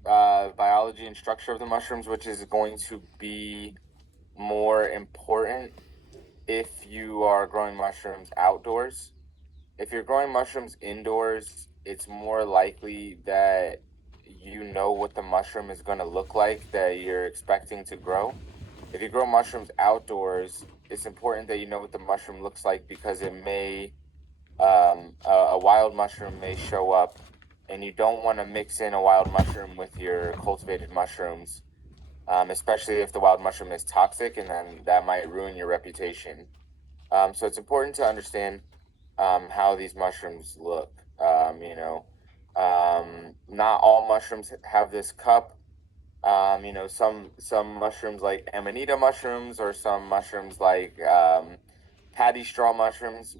about biology and structure of the mushrooms, which is going to be more important if you are growing mushrooms outdoors. If you're growing mushrooms indoors, it's more likely that you know what the mushroom is going to look like that you're expecting to grow. If you grow mushrooms outdoors, it's important that you know what the mushroom looks like because it may, a wild mushroom may show up, and you don't want to mix in a wild mushroom with your cultivated mushrooms, especially if the wild mushroom is toxic, and then that might ruin your reputation. So it's important to understand how these mushrooms look. Not all mushrooms have this cup. Some mushrooms like amanita mushrooms or some mushrooms like paddy straw mushrooms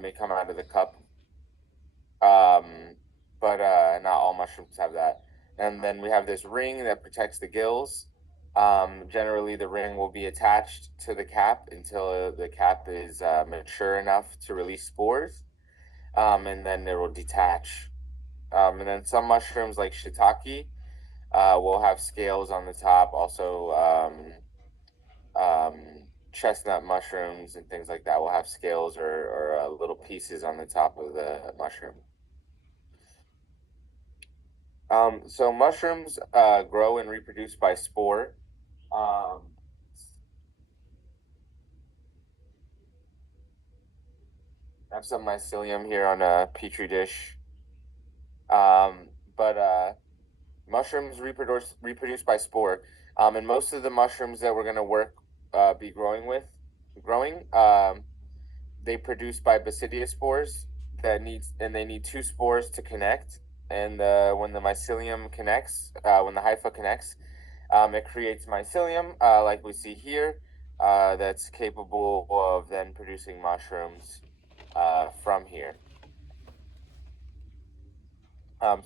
may come out of the cup, but not all mushrooms have that. And then we have this ring that protects the gills. Generally, the ring will be attached to the cap until the cap is mature enough to release spores, and then it will detach. And then some mushrooms like shiitake will have scales on the top. Also, chestnut mushrooms and things like that will have scales or little pieces on the top of the mushroom. So mushrooms grow and reproduce by spore. Um, I have some mycelium here on a petri dish. But mushrooms reproduce by spore. And most of the mushrooms that we're going to be growing, they produce by basidiospores and they need two spores to connect. And when the mycelium connects, when the hypha connects, it creates mycelium, like we see here, that's capable of then producing mushrooms from here.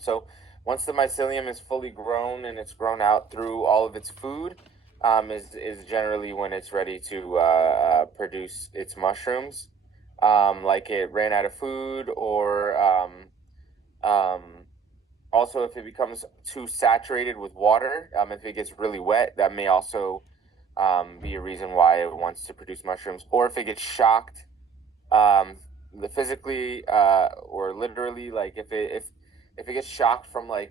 So once the mycelium is fully grown and it's grown out through all of its food, is generally when it's ready to produce its mushrooms. Like it ran out of food, or um, also if it becomes too saturated with water, if it gets really wet, that may also be a reason why it wants to produce mushrooms. Or if it gets shocked, physically or literally, like if it gets shocked from like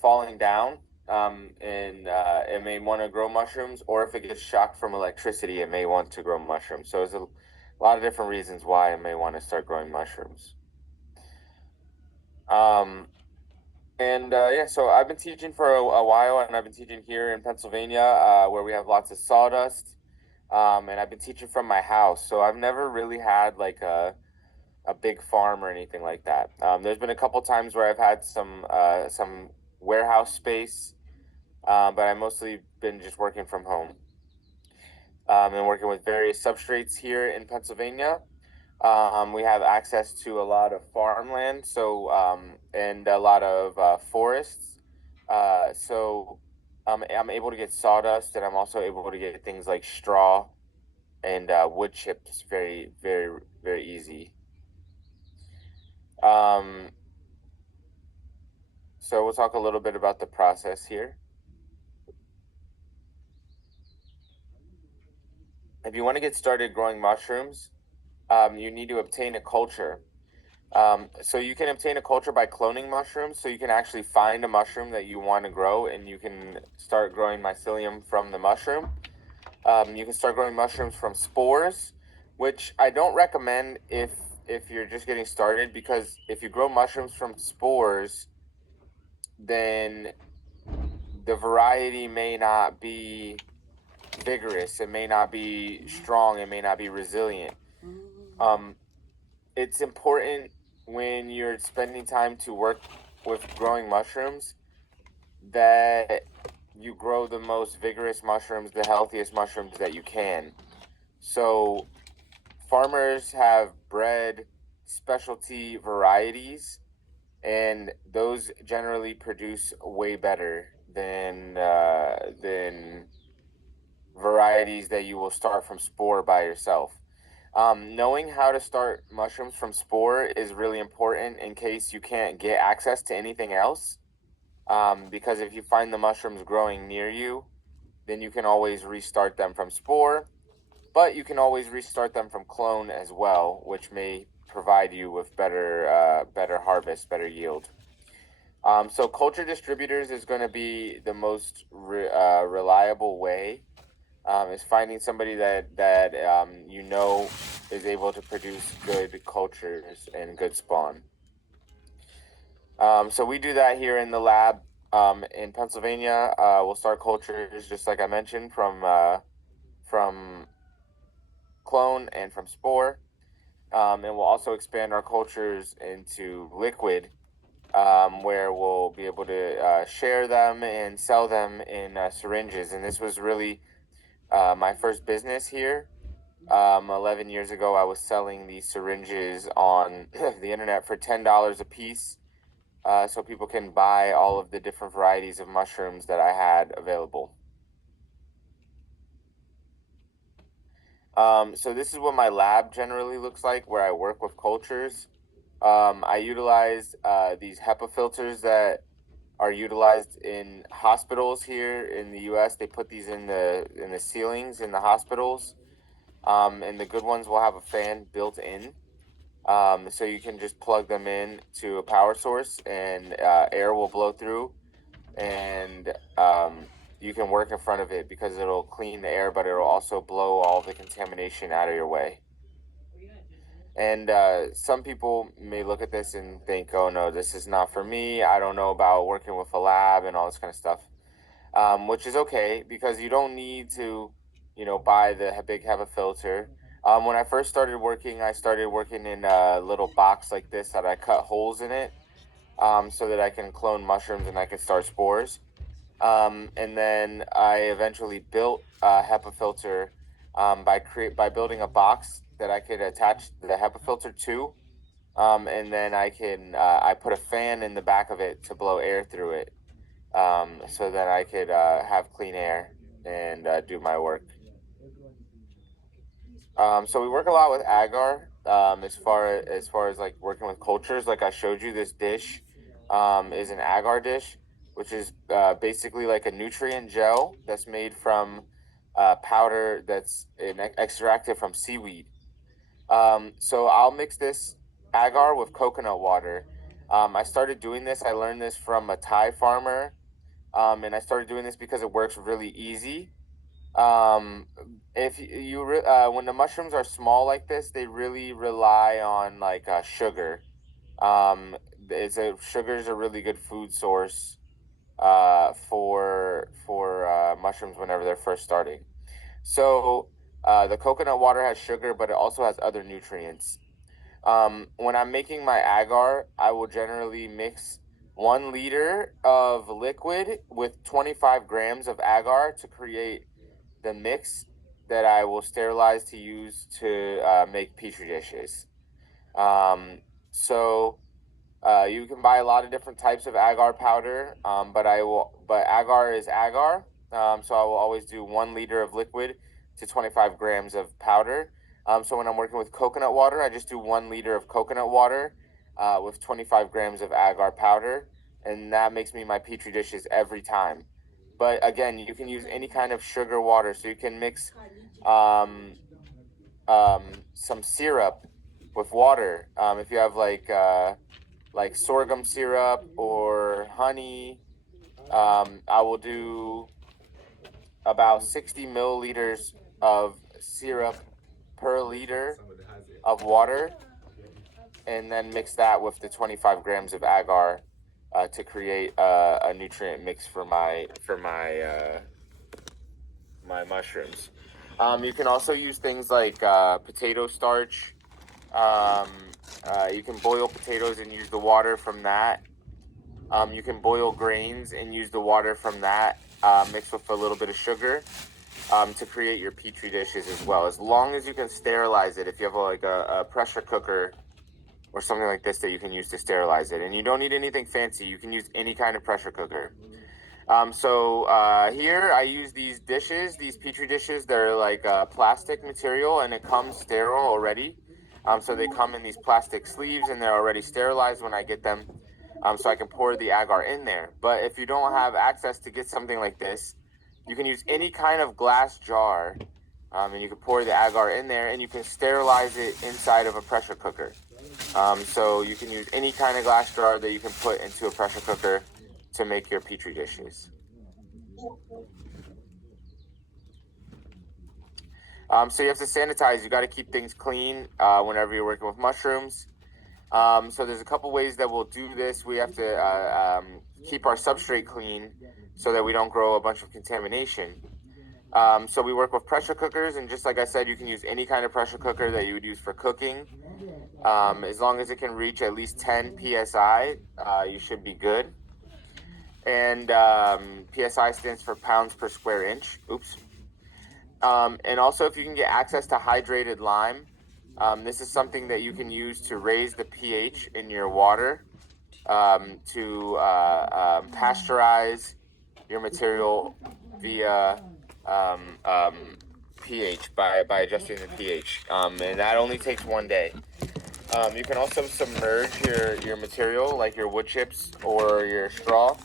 falling down, and it may want to grow mushrooms, or if it gets shocked from electricity, it may want to grow mushrooms. So there's a lot of different reasons why it may want to start growing mushrooms. Yeah, so I've been teaching for a while, and I've been teaching here in Pennsylvania, where we have lots of sawdust. And I've been teaching from my house, so I've never really had like a big farm or anything like that. There's been a couple times where I've had some warehouse space, but I've mostly been just working from home, and working with various substrates here in Pennsylvania. We have access to a lot of farmland, and a lot of forests. I'm able to get sawdust, and I'm also able to get things like straw and wood chips very, very, very easy. Um, so we'll talk a little bit about the process here. If you want to get started growing mushrooms, you need to obtain a culture. So you can obtain a culture by cloning mushrooms. So you can actually find a mushroom that you want to grow, and you can start growing mycelium from the mushroom. You can start growing mushrooms from spores, which I don't recommend if you're just getting started, because if you grow mushrooms from spores, then the variety may not be vigorous, it may not be strong, it may not be resilient. It's important when you're spending time to work with growing mushrooms that you grow the most vigorous mushrooms, the healthiest mushrooms that you can. So farmers have bred specialty varieties, and those generally produce way better than varieties that you will start from spore by yourself. Knowing how to start mushrooms from spore is really important in case you can't get access to anything else. because if you find the mushrooms growing near you, then you can always restart them from spore, but you can always restart them from clone as well, which may provide you with better harvest, better yield. So culture distributors is going to be the most reliable way. Is finding somebody that is able to produce good cultures and good spawn. So we do that here in the lab in Pennsylvania. We'll start cultures just like I mentioned from clone and from spore, and we'll also expand our cultures into liquid, where we'll be able to share them and sell them in syringes. And this was really my first business here. 11 years ago, I was selling these syringes on the internet for $10 a piece, so people can buy all of the different varieties of mushrooms that I had available. So this is what my lab generally looks like, where I work with cultures. I utilize these HEPA filters that are utilized in hospitals here in the U.S. They put these in the ceilings in the hospitals, and the good ones will have a fan built in, so you can just plug them in to a power source, and air will blow through, and you can work in front of it because it'll clean the air, but it'll also blow all the contamination out of your way. And some people may look at this and think, oh no, this is not for me. I don't know about working with a lab and all this kind of stuff, which is okay because you don't need to, buy the big HEPA filter. When I first started working, I started working in a little box like this that I cut holes in it, so that I can clone mushrooms and I can start spores. And then I eventually built a HEPA filter by building a box that I could attach the HEPA filter to, and then I put a fan in the back of it to blow air through it, so that I could have clean air and do my work. So we work a lot with agar, as far as like working with cultures. Like I showed you, this dish is an agar dish, which is basically like a nutrient gel that's made from powder that's extracted from seaweed. So I'll mix this agar with coconut water. I started doing this. I learned this from a Thai farmer, and I started doing this because it works really easy. Um, if when the mushrooms are small like this, they really rely on like sugar. Um, Sugar is a really good food source for mushrooms whenever they're first starting. So the coconut water has sugar, but it also has other nutrients. When I'm making my agar, I will generally mix 1 liter of liquid with 25 grams of agar to create the mix that I will sterilize to use to make petri dishes. So you can buy a lot of different types of agar powder, but agar is agar. So I will always do 1 liter of liquid to 25 grams of powder. So when I'm working with coconut water, I just do 1 liter of coconut water with 25 grams of agar powder, and that makes me my petri dishes every time. But again, you can use any kind of sugar water, so you can mix um, some syrup with water. If you have like sorghum syrup or honey, I will do about 60 milliliters of syrup per liter of water, and then mix that with the 25 grams of agar to create a nutrient mix for my mushrooms. You can also use things like potato starch. You can boil potatoes and use the water from that. You can boil grains and use the water from that, mixed with a little bit of sugar, to create your petri dishes as well. As long as you can sterilize it, if you have a pressure cooker or something like this that you can use to sterilize it, and you don't need anything fancy, you can use any kind of pressure cooker. Here I use these dishes, these petri dishes. They're like plastic material, and it comes sterile already. So they come in these plastic sleeves, and they're already sterilized when I get them. so I can pour the agar in there. But if you don't have access to get something like this, you can use any kind of glass jar, and you can pour the agar in there, and you can sterilize it inside of a pressure cooker. So you can use any kind of glass jar that you can put into a pressure cooker to make your petri dishes. So you have to sanitize. You got to keep things clean whenever you're working with mushrooms. So there's a couple ways that we'll do this. We have to keep our substrate clean so that we don't grow a bunch of contamination. So we work with pressure cookers, and just like I said, you can use any kind of pressure cooker that you would use for cooking. As long as it can reach at least 10 psi, you should be good. And psi stands for pounds per square inch. Oops. And also, if you can get access to hydrated lime, this is something that you can use to raise the pH in your water, to pasteurize your material via pH by adjusting the pH. And that only takes 1 day. You can also submerge your material, like your wood chips or your straw,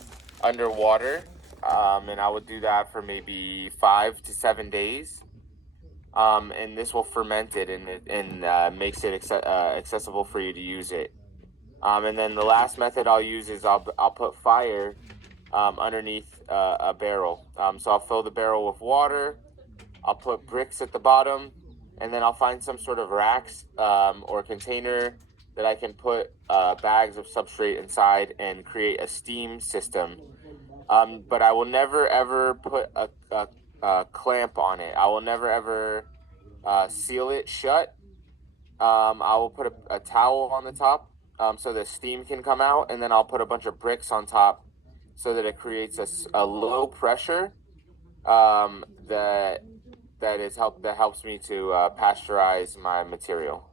underwater. And I would do that for maybe 5 to 7 days. And this will ferment it and makes it accessible for you to use it. And then the last method I'll use is I'll put fire underneath a barrel. So I'll fill the barrel with water. I'll put bricks at the bottom, and then I'll find some sort of racks or container that I can put bags of substrate inside and create a steam system. But I will never ever put a clamp on it. I will never ever seal it shut. I will put a towel on the top so the steam can come out, and then I'll put a bunch of bricks on top so that it creates a low pressure that helps me to pasteurize my material.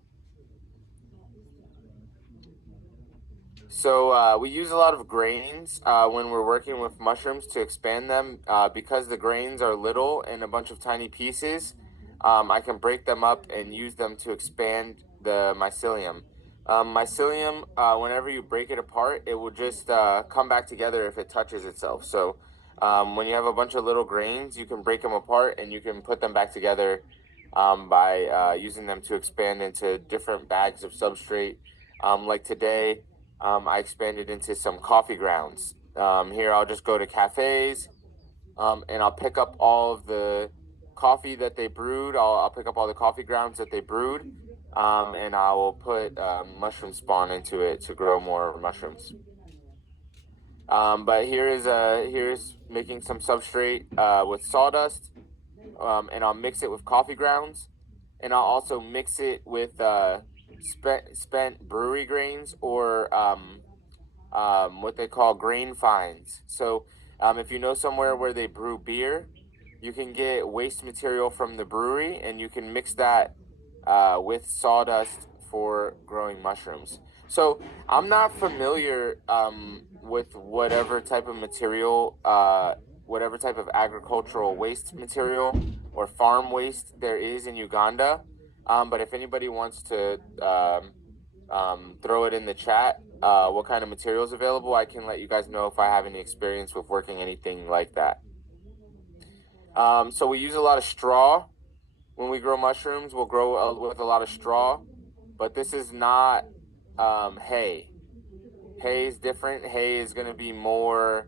So we use a lot of grains when we're working with mushrooms to expand them. Because the grains are little and a bunch of tiny pieces, I can break them up and use them to expand the mycelium. Mycelium, whenever you break it apart, it will just come back together if it touches itself. So when you have a bunch of little grains, you can break them apart and you can put them back together by using them to expand into different bags of substrate. Like today, I expanded into some coffee grounds. Here I'll just go to cafes and I'll pick up all of the coffee that they brewed. I'll pick up all the coffee grounds that they brewed, and I will put mushroom spawn into it to grow more mushrooms. But here's making some substrate with sawdust, and I'll mix it with coffee grounds, and I'll also mix it with spent brewery grains or what they call grain fines. So if you know somewhere where they brew beer, you can get waste material from the brewery and you can mix that with sawdust for growing mushrooms. So I'm not familiar with whatever type of material, whatever type of agricultural waste material or farm waste there is in Uganda. But if anybody wants to throw it in the chat, what kind of material is available, I can let you guys know if I have any experience with working anything like that. So we use a lot of straw. When we grow mushrooms, we'll grow with a lot of straw, but this is not hay. Hay is different. Hay is going to be more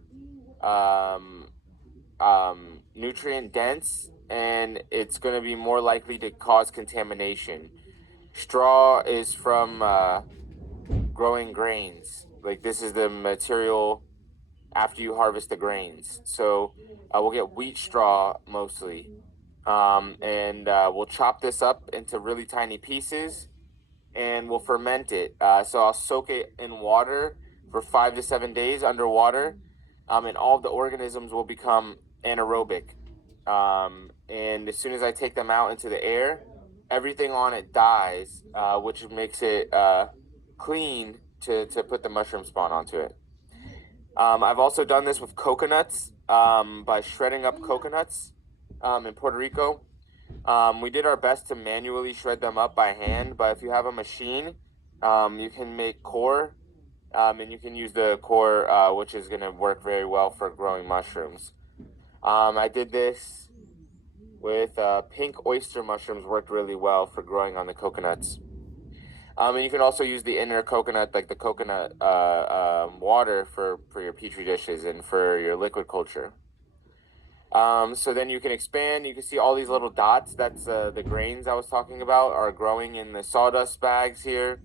nutrient dense, and it's going to be more likely to cause contamination. Straw is from growing grains. Like, this is the material after you harvest the grains. So we'll get wheat straw mostly, and we'll chop this up into really tiny pieces and we'll ferment it. So I'll soak it in water for 5 to 7 days underwater, and all of the organisms will become anaerobic. And as soon as I take them out into the air, everything on it dies, which makes it clean to put the mushroom spawn onto it. I've also done this with coconuts by shredding up coconuts in Puerto Rico. We did our best to manually shred them up by hand, but if you have a machine, you can make coir and you can use the core, which is going to work very well for growing mushrooms. I did this with pink oyster mushrooms, worked really well for growing on the coconuts. And you can also use the inner coconut, like the coconut water for your petri dishes and for your liquid culture. So then you can expand. You can see all these little dots. That's the grains I was talking about are growing in the sawdust bags here.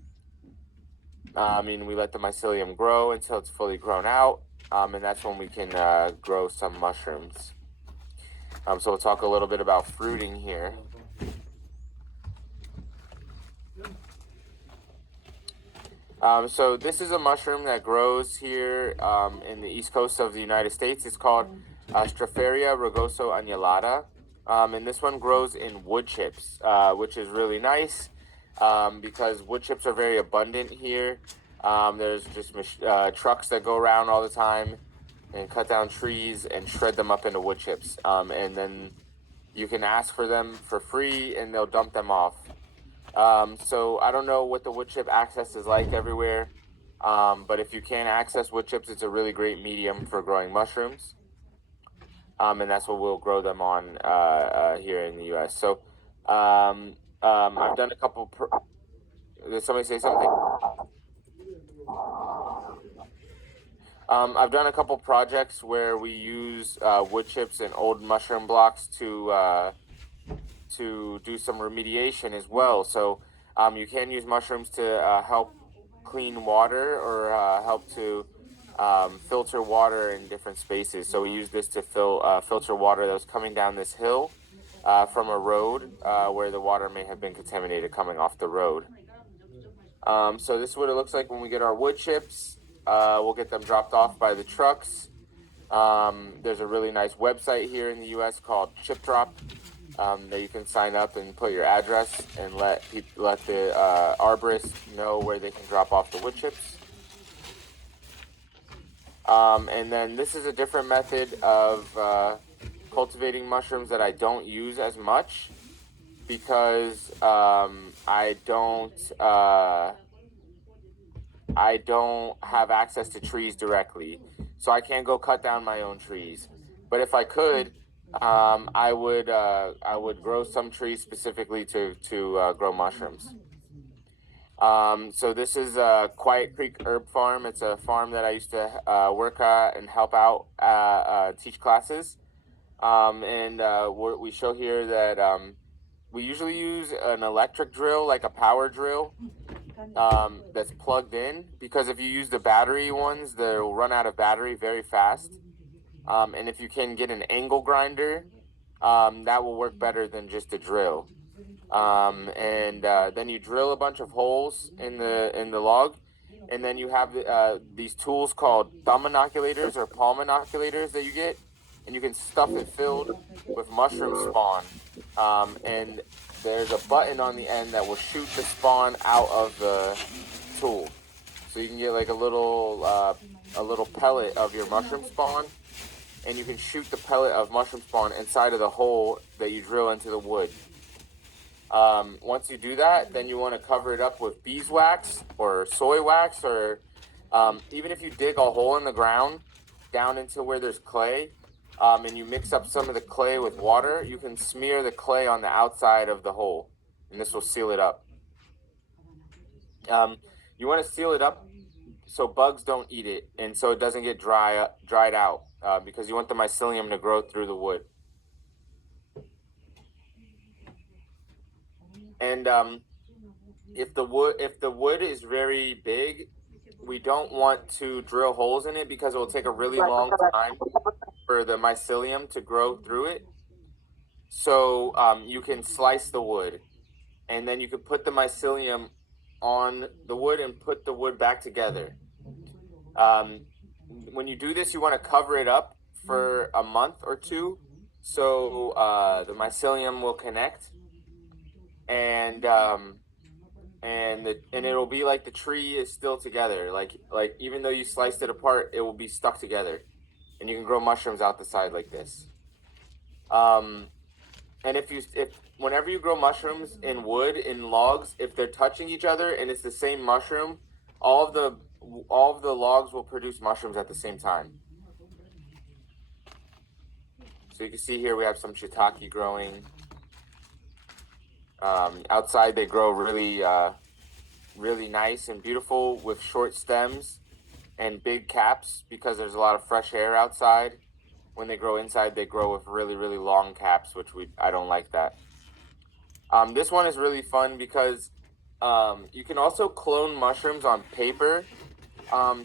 And we let the mycelium grow until it's fully grown out. And that's when we can grow some mushrooms. So we'll talk a little bit about fruiting here. So this is a mushroom that grows here in the east coast of the United States. It's called Stropharia rugoso annulata. And this one grows in wood chips, which is really nice because wood chips are very abundant here. There's just trucks that go around all the time and cut down trees and shred them up into wood chips. And then you can ask for them for free and they'll dump them off. So I don't know what the wood chip access is like everywhere, but if you can access wood chips, it's a really great medium for growing mushrooms. And that's what we'll grow them on here in the U.S. So I've done a couple. Did somebody say something? I've done a couple projects where we use wood chips and old mushroom blocks to do some remediation as well. So you can use mushrooms to help clean water or help to filter water in different spaces. So we use this to filter water that was coming down this hill from a road where the water may have been contaminated coming off the road. So this is what it looks like when we get our wood chips. We'll get them dropped off by the trucks. There's a really nice website here in the U.S. called Chip Drop that you can sign up and put your address and let the arborist know where they can drop off the wood chips. And then this is a different method of cultivating mushrooms that I don't use as much because I don't have access to trees directly, so I can't go cut down my own trees. But if I could, I would grow some trees specifically to grow mushrooms. So this is Quiet Creek Herb Farm. It's a farm that I used to work at and help out teach classes. And we show here that we usually use an electric drill, like a power drill, that's plugged in, because if you use the battery ones, they'll run out of battery very fast. And if you can get an angle grinder, that will work better than just a drill. Then you drill a bunch of holes in the log, and then you have these tools called thumb inoculators or palm inoculators that you get, and you can stuff it filled with mushroom spawn. And there's a button on the end that will shoot the spawn out of the tool, so you can get like a little pellet of your mushroom spawn, and you can shoot the pellet of mushroom spawn inside of the hole that you drill into the wood. Once you do that, then you want to cover it up with beeswax or soy wax, or even if you dig a hole in the ground down into where there's clay, and you mix up some of the clay with water, you can smear the clay on the outside of the hole, and this will seal it up. You want to seal it up so bugs don't eat it, and so it doesn't get dried out, because you want the mycelium to grow through the wood. And if the wood is very big, we don't want to drill holes in it because it will take a really long time for the mycelium to grow through it. So you can slice the wood, and then you can put the mycelium on the wood and put the wood back together. When you do this, you want to cover it up for a month or two, so the mycelium will connect, and it'll be like the tree is still together. Like even though you sliced it apart, it will be stuck together, and you can grow mushrooms out the side like this. And whenever you grow mushrooms in wood, in logs, if they're touching each other and it's the same mushroom, all of the all of the logs will produce mushrooms at the same time. So you can see here we have some shiitake growing. Outside they grow really, really nice and beautiful with short stems and big caps because there's a lot of fresh air outside. When they grow inside, they grow with really, really long caps, which I don't like that. This one is really fun because you can also clone mushrooms on paper.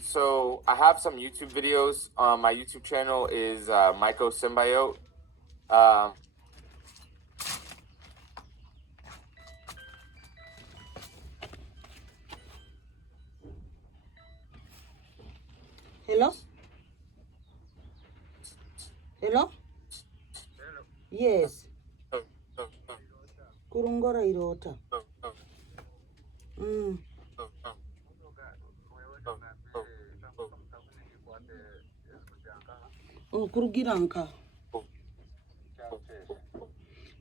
So I have some YouTube videos. My YouTube channel is Mycosymbiote. Hello? Hello? Yes. Kurungora irota. Kurugira nka.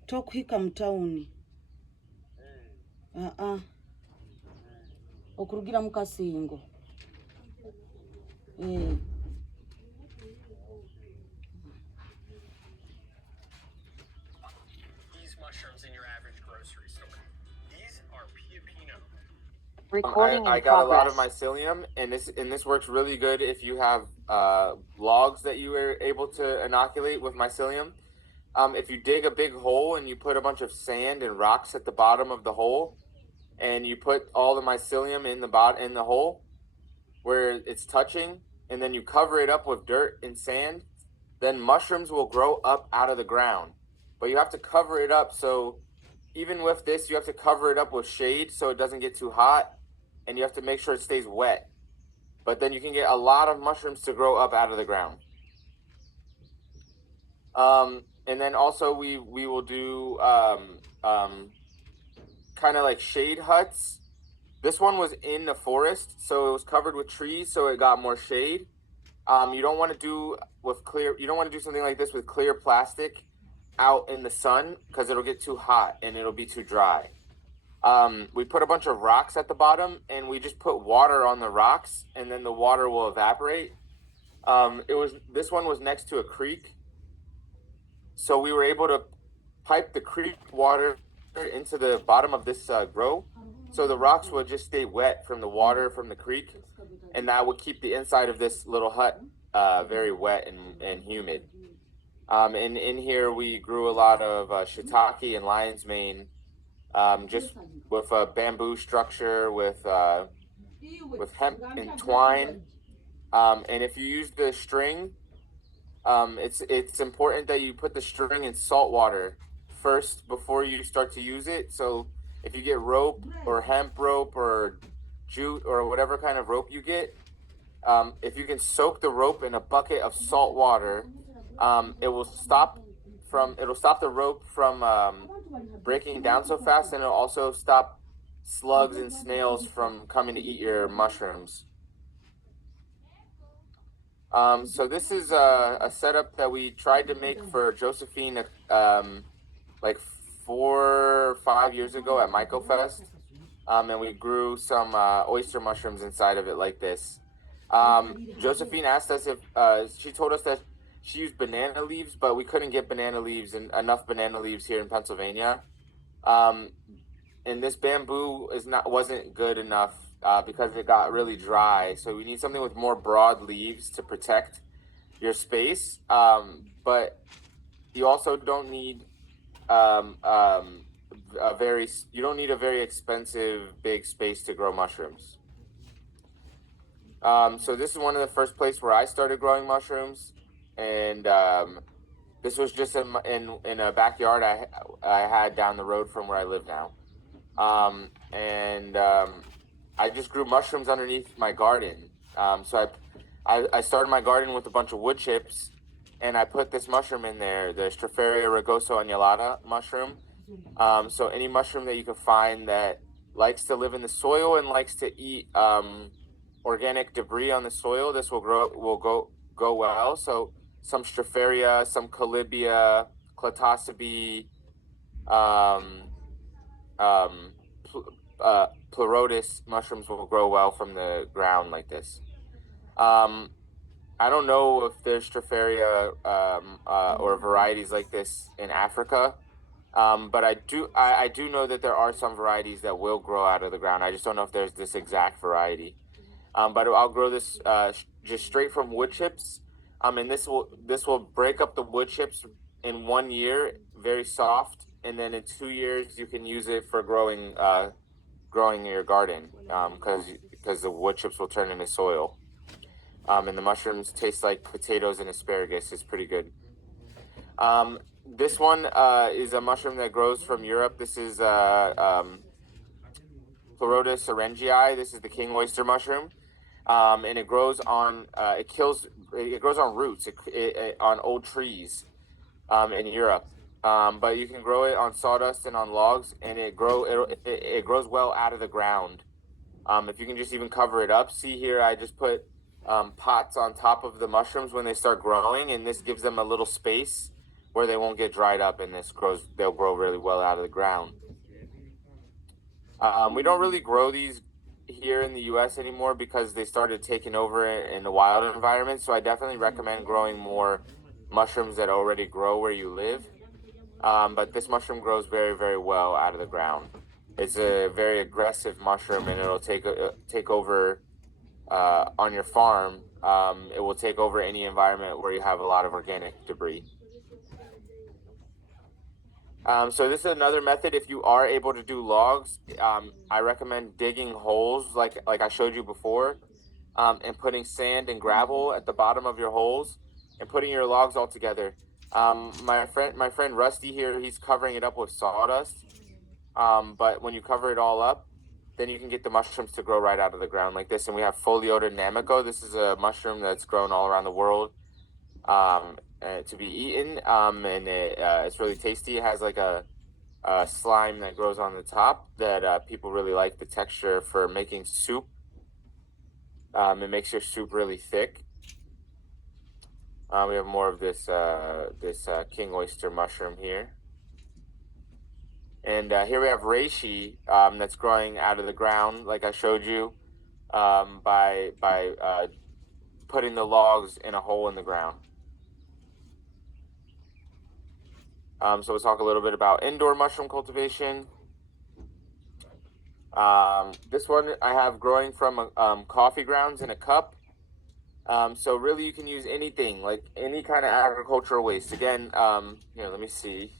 Tokuhika mtauni. Okurugira mukasingo. These mushrooms in your average grocery store. These are Pioppino. I got a lot of mycelium, and this works really good if you have logs that you were able to inoculate with mycelium. If you dig a big hole and you put a bunch of sand and rocks at the bottom of the hole, and you put all the mycelium in the hole where it's touching, and then you cover it up with dirt and sand, then mushrooms will grow up out of the ground. But you have to cover it up, so even with this, you have to cover it up with shade so it doesn't get too hot, and you have to make sure it stays wet. But then you can get a lot of mushrooms to grow up out of the ground. And then also we will do kind of like shade huts. This one was in the forest, so it was covered with trees, so it got more shade. You don't want to do something like this with clear plastic out in the sun because it'll get too hot and it'll be too dry. We put a bunch of rocks at the bottom and we just put water on the rocks and then the water will evaporate. This one was next to a creek, so we were able to pipe the creek water into the bottom of this grow, so the rocks would just stay wet from the water from the creek, and that would keep the inside of this little hut very wet and humid. And in here we grew a lot of shiitake and lion's mane, just with a bamboo structure with hemp and twine. And if you use the string, it's important that you put the string in salt water first before you start to use it. So if you get rope or hemp rope or jute or whatever kind of rope you get, if you can soak the rope in a bucket of salt water, it'll stop the rope from breaking down so fast, and it'll also stop slugs and snails from coming to eat your mushrooms. So this is a setup that we tried to make for Josephine like 4 or 5 years ago at MycoFest, and we grew some oyster mushrooms inside of it like this. Josephine asked us if she told us that she used banana leaves, but we couldn't get banana leaves and enough banana leaves here in Pennsylvania. And this bamboo wasn't good enough because it got really dry. So we need something with more broad leaves to protect your space. But you also don't need a very expensive big space to grow mushrooms. So this is one of the first places where I started growing mushrooms, and this was just in a backyard I had down the road from where I live now. I just grew mushrooms underneath my garden. So I started my garden with a bunch of wood chips, and I put this mushroom in there, the Stropharia rugosa annulata mushroom. So any mushroom that you can find that likes to live in the soil and likes to eat organic debris on the soil, this will go well. So some Stropharia, some Colibia, Clatosabe, pleurotus mushrooms will grow well from the ground like this. I don't know if there's Stropharia or varieties like this in Africa, but I do know that there are some varieties that will grow out of the ground. I just don't know if there's this exact variety. But I'll grow this just straight from wood chips. And this will break up the wood chips in 1 year, very soft, and then in 2 years you can use it for growing your garden, because the wood chips will turn into soil. And the mushrooms taste like potatoes and asparagus. It's pretty good. This one is a mushroom that grows from Europe. This is Pleurotus orangii. This is the king oyster mushroom. And it grows on it grows on roots on old trees in Europe. But you can grow it on sawdust and on logs, and it grows well out of the ground. If you can just even cover it up. See here, I just put pots on top of the mushrooms when they start growing, and this gives them a little space where they won't get dried up, and they'll grow really well out of the ground. We don't really grow these here in the US anymore because they started taking over in the wild environment. So I definitely recommend growing more mushrooms that already grow where you live. But this mushroom grows very, very well out of the ground. It's a very aggressive mushroom, and it'll take over on your farm. It will take over any environment where you have a lot of organic debris. So this is another method. If you are able to do logs, I recommend digging holes like I showed you before, and putting sand and gravel at the bottom of your holes and putting your logs all together. My friend Rusty here, he's covering it up with sawdust. But when you cover it all up, then you can get the mushrooms to grow right out of the ground like this. And we have Foliota namico. This is a mushroom that's grown all around the world. To be eaten, and it's really tasty. It has like a slime that grows on the top that people really like the texture for making soup. It makes your soup really thick. We have more of this king oyster mushroom here, and here we have reishi that's growing out of the ground, like I showed you, by putting the logs in a hole in the ground. So we'll talk a little bit about indoor mushroom cultivation. This one I have growing from coffee grounds in a cup. So really you can use anything, like any kind of agricultural waste. Again, here, let me see.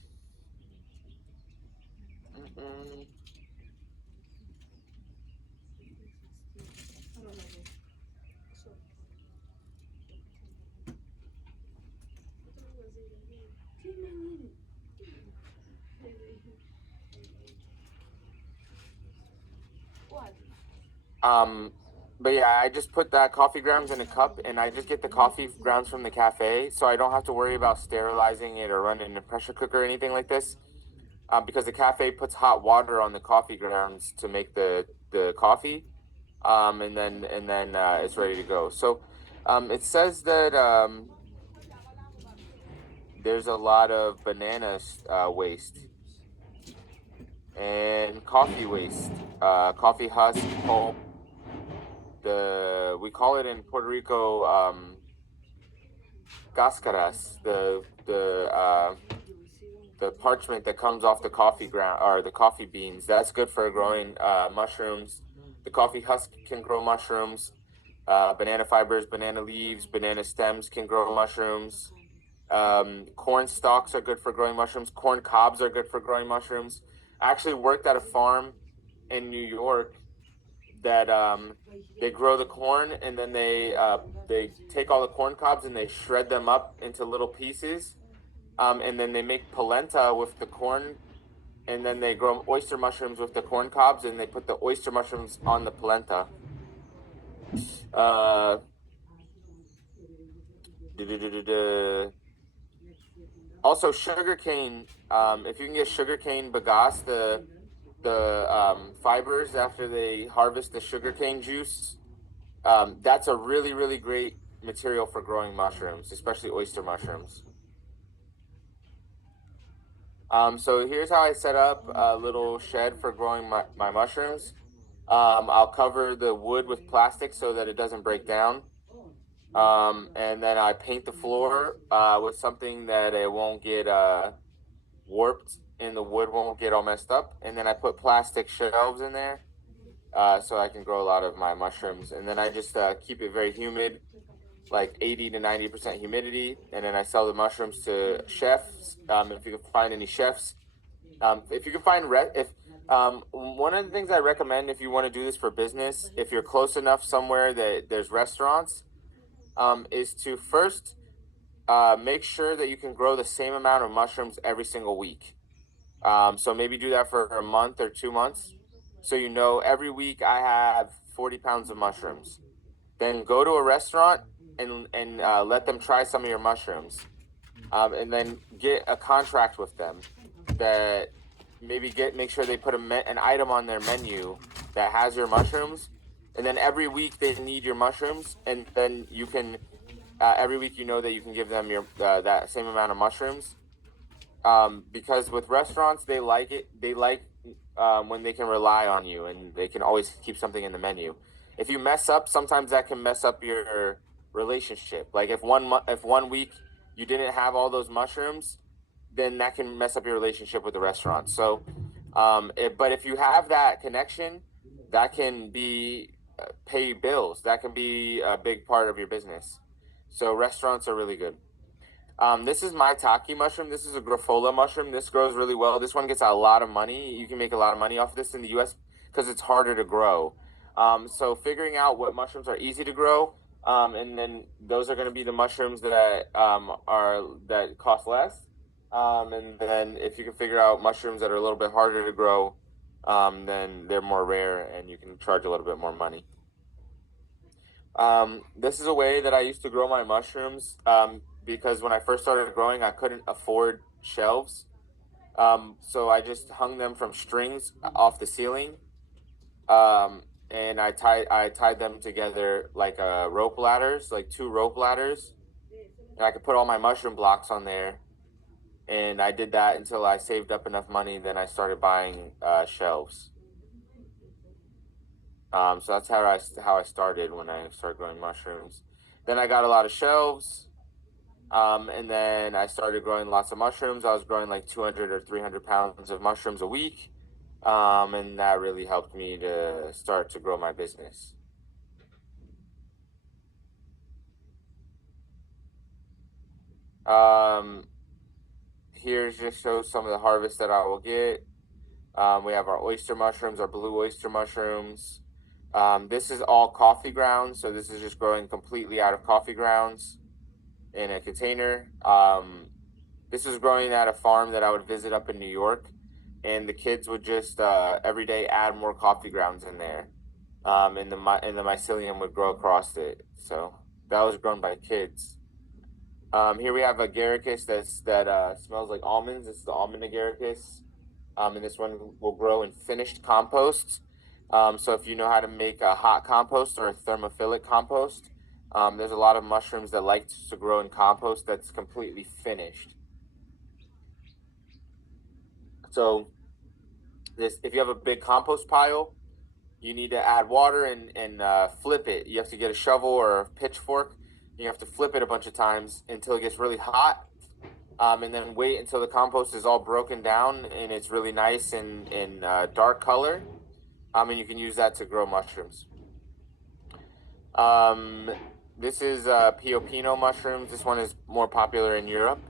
But yeah, I just put that coffee grounds in a cup, and I just get the coffee grounds from the cafe, so I don't have to worry about sterilizing it or running a pressure cooker or anything like this, because the cafe puts hot water on the coffee grounds to make the coffee, and then it's ready to go. So it says that there's a lot of banana waste and coffee waste, coffee husk, pulp. We call it in Puerto Rico cascaras, the parchment that comes off the coffee ground or the coffee beans. That's good for growing mushrooms. The coffee husk can grow mushrooms. Banana fibers, banana leaves, banana stems can grow mushrooms. Corn stalks are good for growing mushrooms. Corn cobs are good for growing mushrooms. I actually worked at a farm in New York that they grow the corn, and then they take all the corn cobs and they shred them up into little pieces, and then they make polenta with the corn, and then they grow oyster mushrooms with the corn cobs, and they put the oyster mushrooms on the polenta. Also sugarcane. If you can get sugarcane bagasse, the fibers after they harvest the sugarcane juice, that's a really, really great material for growing mushrooms, especially oyster mushrooms. So here's how I set up a little shed for growing my mushrooms. I'll cover the wood with plastic so that it doesn't break down. And then I paint the floor with something that it won't get warped and the wood won't get all messed up. And then I put plastic shelves in there so I can grow a lot of my mushrooms. And then I just keep it very humid, like 80 to 90% humidity. And then I sell the mushrooms to chefs. If you can find any chefs, if you can find one of the things I recommend if you want to do this for business, if you're close enough somewhere that there's restaurants, is to first make sure that you can grow the same amount of mushrooms every single week. So maybe do that for a month or 2 months. So you know every week I have 40 pounds of mushrooms. Then go to a restaurant and let them try some of your mushrooms. And then get a contract with them that maybe make sure they put an item on their menu that has your mushrooms. And then every week they need your mushrooms, and then you can every week you know that you can give them your that same amount of mushrooms. Because with restaurants they like it. They like when they can rely on you and they can always keep something in the menu. If you mess up, sometimes that can mess up your relationship. Like if one week you didn't have all those mushrooms, then that can mess up your relationship with the restaurant. So, but if you have that connection, that can be pay bills. That can be a big part of your business. So restaurants are really good. This is maitake mushroom. This is a graphola mushroom. This grows really well. This one gets a lot of money. You can make a lot of money off this in the U.S. because it's harder to grow. So figuring out what mushrooms are easy to grow, and then those are going to be the mushrooms that that cost less. And then if you can figure out mushrooms that are a little bit harder to grow, then they're more rare and you can charge a little bit more money. This is a way that I used to grow my mushrooms because when I first started growing, I couldn't afford shelves. So I just hung them from strings off the ceiling. And I tied them together like rope ladders, like 2 rope ladders. And I could put all my mushroom blocks on there. And I did that until I saved up enough money. Then I started buying shelves. So that's how I started when I started growing mushrooms. Then I got a lot of shelves. And then I started growing lots of mushrooms. I was growing like 200 or 300 pounds of mushrooms a week. And that really helped me to start to grow my business. Here just shows some of the harvest that I will get. We have our oyster mushrooms, our blue oyster mushrooms. This is all coffee grounds, so this is just growing completely out of coffee grounds in a container. This was growing at a farm that I would visit up in New York, and the kids would just every day add more coffee grounds in there, and the mycelium would grow across it. So that was grown by kids. Here we have agaricus that smells like almonds. This is the almond agaricus. And this one will grow in finished compost. So if you know how to make a hot compost or a thermophilic compost, there's a lot of mushrooms that like to grow in compost that's completely finished. So if you have a big compost pile, you need to add water and flip it. You have to get a shovel or a pitchfork. You have to flip it a bunch of times until it gets really hot. And then wait until the compost is all broken down and it's really nice and in dark color. And you can use that to grow mushrooms. This is Piopino mushrooms. This one is more popular in Europe.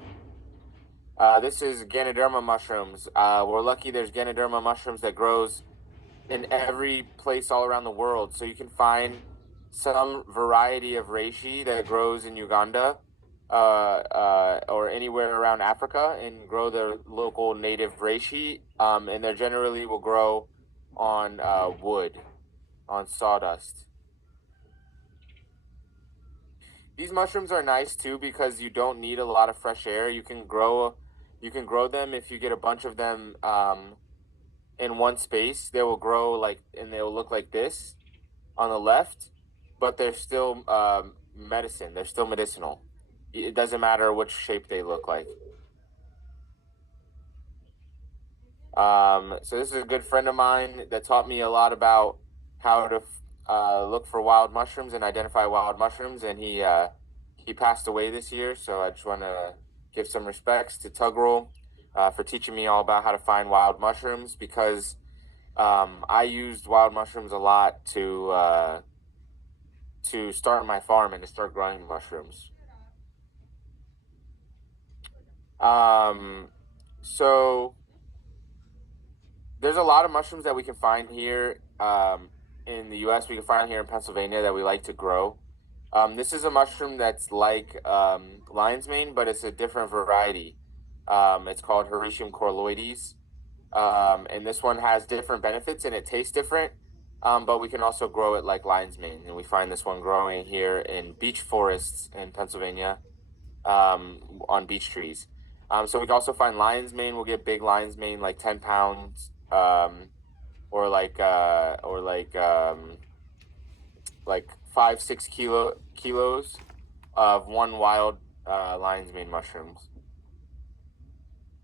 This is Ganoderma mushrooms. We're lucky there's Ganoderma mushrooms that grows in every place all around the world. So you can find some variety of reishi that grows in Uganda or anywhere around Africa and grow their local native reishi. And they generally will grow on wood, on sawdust. These mushrooms are nice too because you don't need a lot of fresh air. You can grow them if you get a bunch of them in one space. They will grow and they will look like this on the left, but they're still medicine. They're still medicinal. It doesn't matter which shape they look like. So this is a good friend of mine that taught me a lot about how to look for wild mushrooms and identify wild mushrooms, and he passed away this year. So I just want to give some respects to Tuggerel for teaching me all about how to find wild mushrooms, because I used wild mushrooms a lot to start my farm and to start growing mushrooms. So there's a lot of mushrooms that we can find here in the U.S. We can find here in Pennsylvania that we like to grow. This is a mushroom that's like lion's mane, but it's a different variety. It's called Hericium corloides. And this one has different benefits and it tastes different, but we can also grow it like lion's mane. And we find this one growing here in beech forests in Pennsylvania on beech trees. So we can also find lion's mane. We'll get big lion's mane, like 10 pounds, or like 5-6 kilos of one wild lion's mane mushrooms.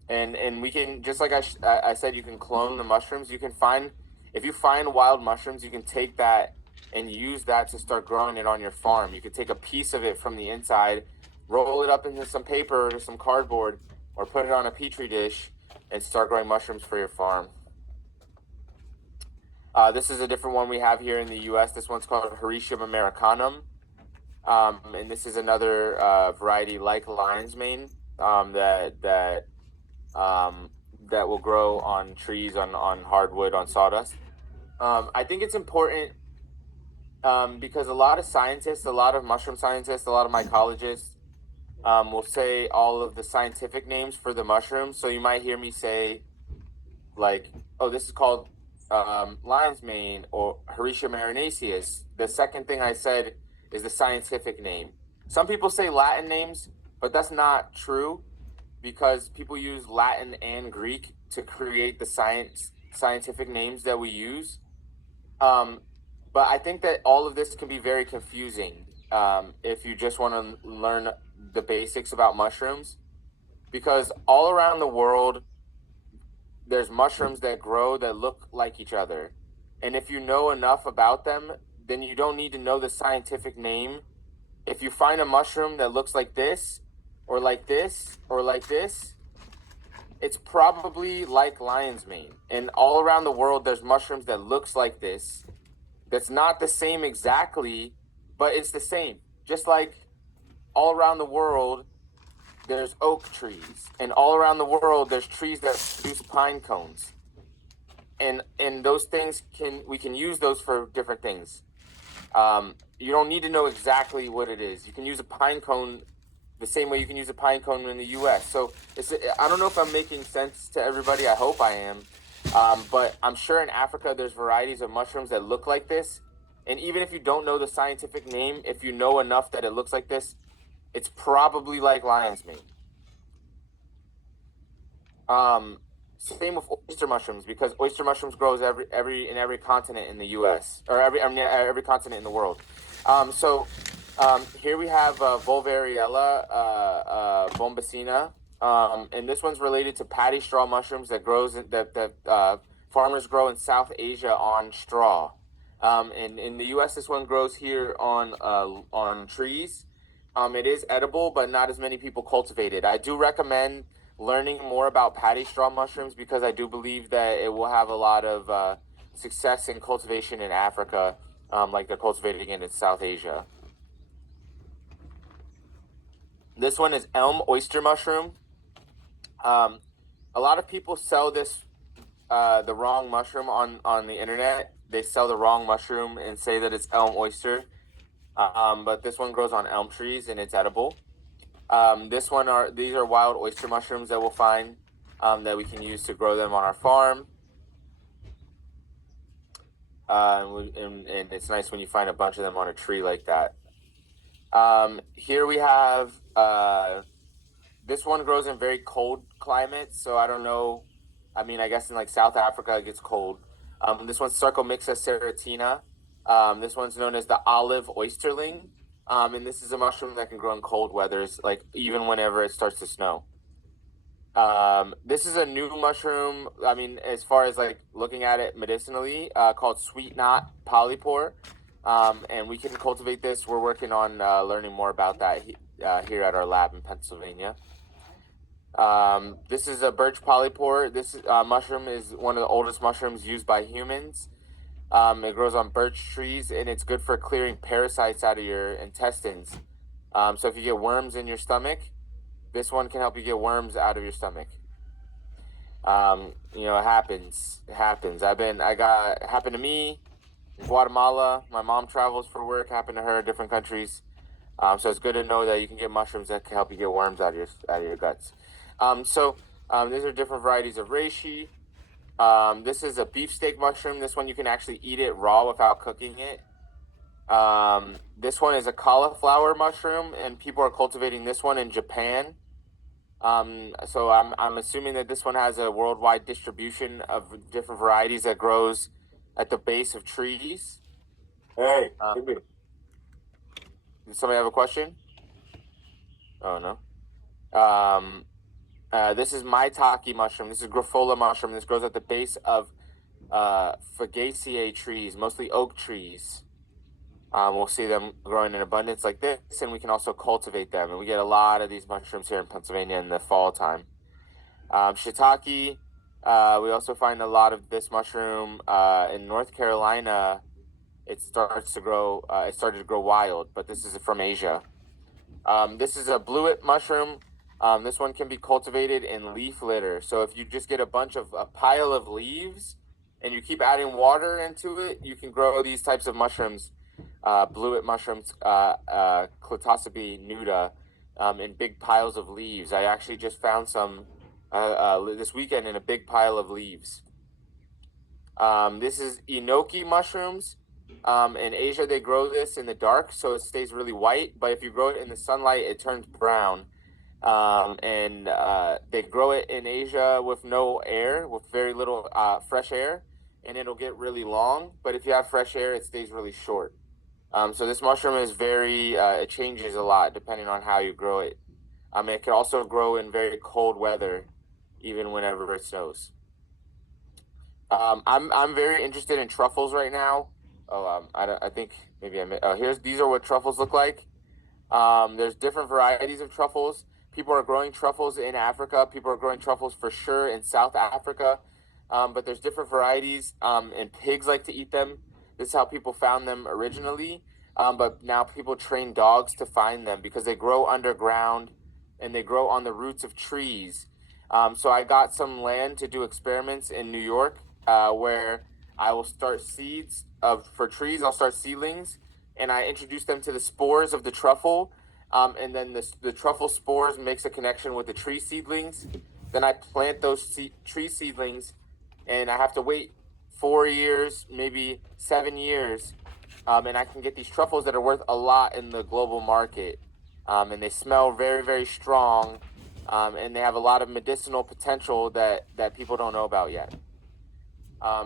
And we can, just like I said, you can clone the mushrooms. You can find, if you find wild mushrooms, you can take that and use that to start growing it on your farm. You could take a piece of it from the inside, roll it up into some paper or some cardboard, or put it on a petri dish and start growing mushrooms for your farm. This is a different one we have here in the U.S. This one's called Hericium americanum. And this is another variety like lion's mane that will grow on trees, on hardwood, on sawdust. I think it's important because a lot of scientists, a lot of mushroom scientists, a lot of mycologists will say all of the scientific names for the mushrooms. So you might hear me say, like, oh, this is called lion's mane or Hericium erinaceus. The second thing I said is the scientific name. Some people say Latin names, but that's not true, because people use Latin and Greek to create the scientific names that we use. But I think that all of this can be very confusing if you just want to learn the basics about mushrooms, because all around the world, there's mushrooms that grow that look like each other. And if you know enough about them, then you don't need to know the scientific name. If you find a mushroom that looks like this, or like this, or like this, it's probably like lion's mane. And all around the world, there's mushrooms that looks like this. That's not the same exactly, but it's the same. Just like all around the world, there's oak trees. And all around the world, there's trees that produce pine cones. And those things we can use those for different things. You don't need to know exactly what it is. You can use a pine cone the same way you can use a pine cone in the U.S. So I don't know if I'm making sense to everybody. I hope I am. But I'm sure in Africa there's varieties of mushrooms that look like this. And even if you don't know the scientific name, if you know enough that it looks like this, it's probably like lion's mane. Same with oyster mushrooms, because oyster mushrooms grows in every continent in the U.S. or every continent in the world. Here we have Volvariella bombacina, and this one's related to paddy straw mushrooms that farmers grow in South Asia on straw. And in the U.S., this one grows here on trees. It is edible, but not as many people cultivate it. I do recommend learning more about paddy straw mushrooms, because I do believe that it will have a lot of success in cultivation in Africa, like they're cultivating it in South Asia. This one is elm oyster mushroom. A lot of people sell this the wrong mushroom on the internet. They sell the wrong mushroom and say that it's elm oyster, but this one grows on elm trees and it's edible. These are wild oyster mushrooms that we'll find that we can use to grow them on our farm. And it's nice when you find a bunch of them on a tree like that. Here we have, this one grows in very cold climates, so I don't know. I mean, I guess in like South Africa it gets cold. This one's Sarcomixa serratina. This one's known as the olive oysterling. And this is a mushroom that can grow in cold weathers, like even whenever it starts to snow. This is a new mushroom. I mean, as far as like looking at it medicinally, called sweet knot polypore. And we can cultivate this. We're working on learning more about that here at our lab in Pennsylvania. This is a birch polypore. This mushroom is one of the oldest mushrooms used by humans. It grows on birch trees, and it's good for clearing parasites out of your intestines. So if you get worms in your stomach, this one can help you get worms out of your stomach. You know, it happens. It happens. It happened to me in Guatemala. My mom travels for work. Happened to her in different countries. So it's good to know that you can get mushrooms that can help you get worms out of your guts. These are different varieties of reishi. This is a beefsteak mushroom. This one you can actually eat it raw without cooking it. This one is a cauliflower mushroom, and people are cultivating this one in Japan. So I'm assuming that this one has a worldwide distribution of different varieties that grows at the base of trees. Hey, Did somebody have a question? Oh no. This is maitake mushroom. This is Graphola mushroom. This grows at the base of Fagaceae trees, mostly oak trees. We'll see them growing in abundance like this, and we can also cultivate them. And we get a lot of these mushrooms here in Pennsylvania in the fall time. Shiitake, we also find a lot of this mushroom in North Carolina. It started to grow wild, but this is from Asia. This is a bluet mushroom. This one can be cultivated in leaf litter. So if you just get a pile of leaves and you keep adding water into it, you can grow these types of mushrooms, bluet mushrooms, Clitosabe nuda, in big piles of leaves. I actually just found some this weekend in a big pile of leaves. This is enoki mushrooms. In Asia, they grow this in the dark, so it stays really white. But if you grow it in the sunlight, it turns brown. They grow it in Asia with no air, with very little fresh air, and it'll get really long. But if you have fresh air, it stays really short. So this mushroom is it changes a lot depending on how you grow it. It can also grow in very cold weather, even whenever it snows. I'm very interested in truffles right now. I think maybe these are what truffles look like. There's different varieties of truffles. People are growing truffles in Africa. People are growing truffles for sure in South Africa. But there's different varieties, and pigs like to eat them. This is how people found them originally. But now people train dogs to find them because they grow underground and they grow on the roots of trees. So I got some land to do experiments in New York, where I will start seeds for trees. I'll start seedlings, and I introduce them to the spores of the truffle. And then the truffle spores makes a connection with the tree seedlings. Then I plant those tree seedlings, and I have to wait 4 years, maybe 7 years, and I can get these truffles that are worth a lot in the global market. And they smell very, very strong, and they have a lot of medicinal potential that people don't know about yet.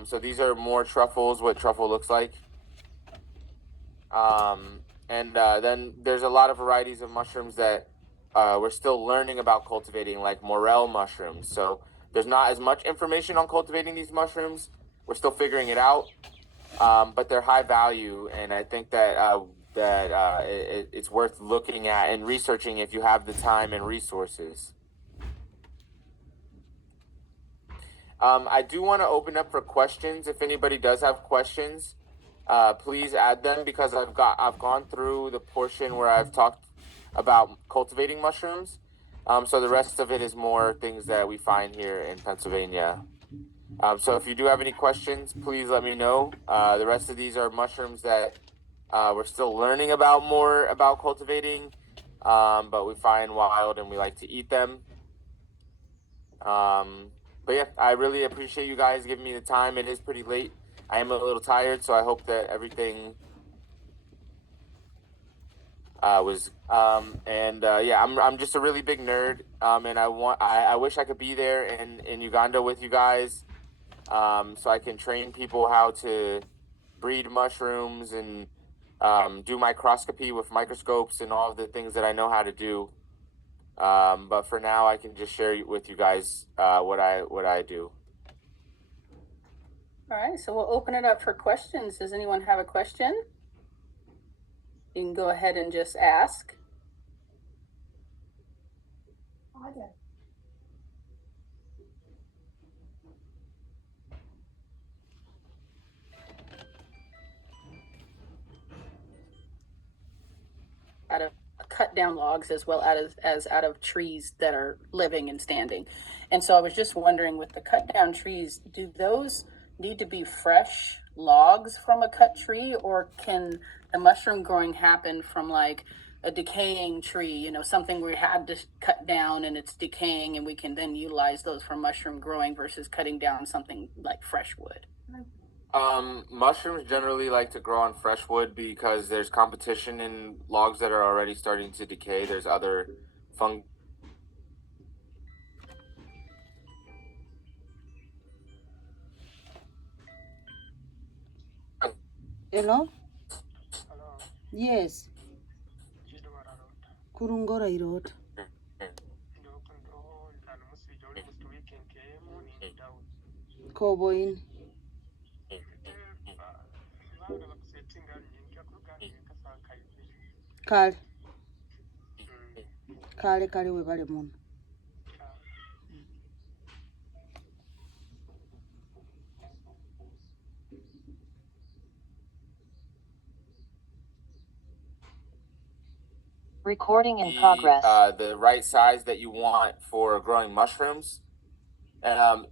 So these are more truffles, what truffle looks like. Then there's a lot of varieties of mushrooms that we're still learning about cultivating, like morel mushrooms. So there's not as much information on cultivating these mushrooms. We're still figuring it out, but they're high value, and I think that it's worth looking at and researching if you have the time and resources. I do want to open up for questions. If anybody does have questions, please add them, because I've gone through the portion where I've talked about cultivating mushrooms. So the rest of it is more things that we find here in Pennsylvania. So if you do have any questions, please let me know. The rest of these are mushrooms that we're still learning more about cultivating, but we find wild and we like to eat them. But yeah, I really appreciate you guys giving me the time. It is pretty late. I am a little tired, so I hope that everything was yeah, I'm just a really big nerd, and I wish I could be there in Uganda with you guys, so I can train people how to breed mushrooms and do microscopy with microscopes and all of the things that I know how to do. But for now, I can just share with you guys what I do. All right, so we'll open it up for questions. Does anyone have a question? You can go ahead and just ask. Out of cut down logs as well as out of trees that are living and standing. And so I was just wondering, with the cut down trees, do those need to be fresh logs from a cut tree, or can the mushroom growing happen from like a decaying tree, you know, something we had to cut down and it's decaying and we can then utilize those for mushroom growing versus cutting down something like fresh wood? Mushrooms generally like to grow on fresh wood because there's competition in logs that are already starting to decay. There's other fungi. Hello? Hello. Yes. Kurungora irota. Koboin. Kale. Kale webale muno. Recording in progress. The right size that you want for growing mushrooms.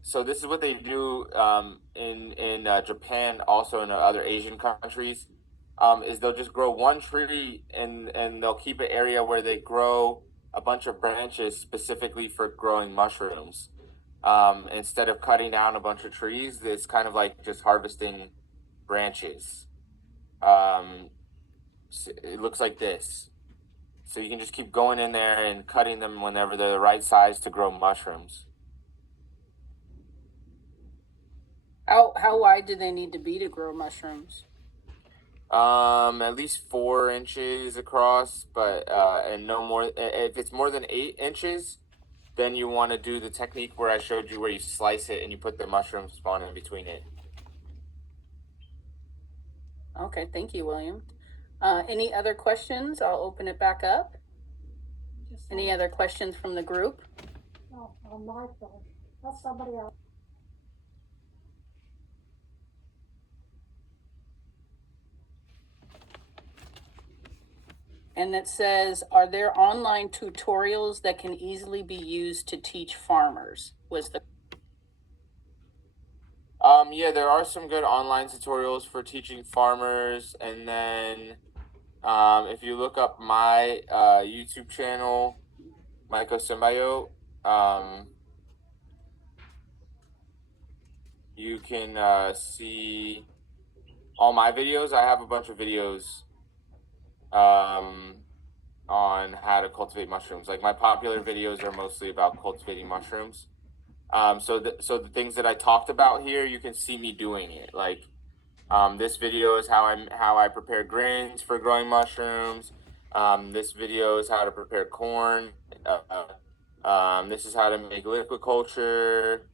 So this is what they do in Japan, also in other Asian countries. Is they'll just grow one tree and they'll keep an area where they grow a bunch of branches specifically for growing mushrooms. Instead of cutting down a bunch of trees, it's kind of like just harvesting branches. It looks like this. So you can just keep going in there and cutting them whenever they're the right size to grow mushrooms. How wide do they need to be to grow mushrooms? At least 4 inches across, but and no more. If it's more than 8 inches, then you want to do the technique where I showed you, where you slice it and you put the mushroom spawn in between it. Okay, thank you, William. Any other questions? I'll open it back up. Any other questions from the group? No, on my phone. Not somebody else. And it says, are there online tutorials that can easily be used to teach farmers? Was the Yeah, there are some good online tutorials for teaching farmers, and then if you look up my YouTube channel, Maiko Symbiote, you can see all my videos. I have a bunch of videos on how to cultivate mushrooms. Like, my popular videos are mostly about cultivating mushrooms. So the things that I talked about here, you can see me doing it. Like, this video is how I prepare grains for growing mushrooms. This video is how to prepare corn. This is how to make liquid culture.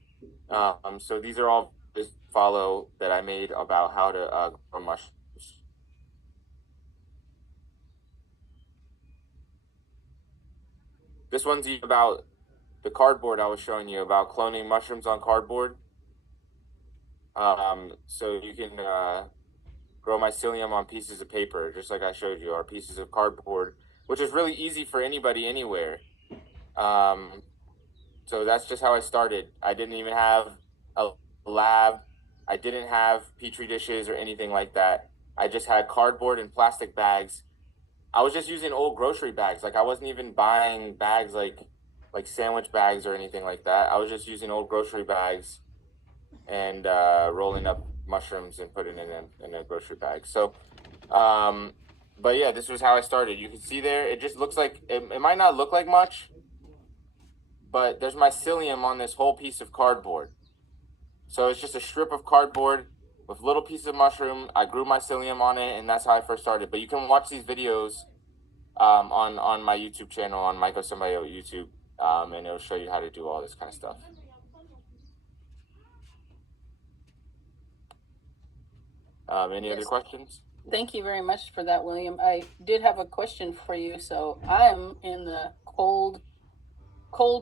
So these are all just follow that I made about how to grow mushrooms. This one's about the cardboard I was showing you, about cloning mushrooms on cardboard. So you can grow mycelium on pieces of paper, just like I showed you, or pieces of cardboard, which is really easy for anybody anywhere. So that's just how I started. I didn't even have a lab. I didn't have petri dishes or anything like that. I just had cardboard and plastic bags. I was just using old grocery bags. Like, I wasn't even buying bags like sandwich bags or anything like that. I was just using old grocery bags and rolling up mushrooms and putting it in a grocery bag. So, but yeah, this was how I started. You can see there, it just looks like, it might not look like much, but there's mycelium on this whole piece of cardboard. So it's just a strip of cardboard with little pieces of mushroom. I grew mycelium on it, and that's how I first started. But you can watch these videos on my YouTube channel, on Mycosymbiote YouTube, and it'll show you how to do all this kind of stuff. Any other questions? Thank you very much for that, William. I did have a question for you. So I'm in the cold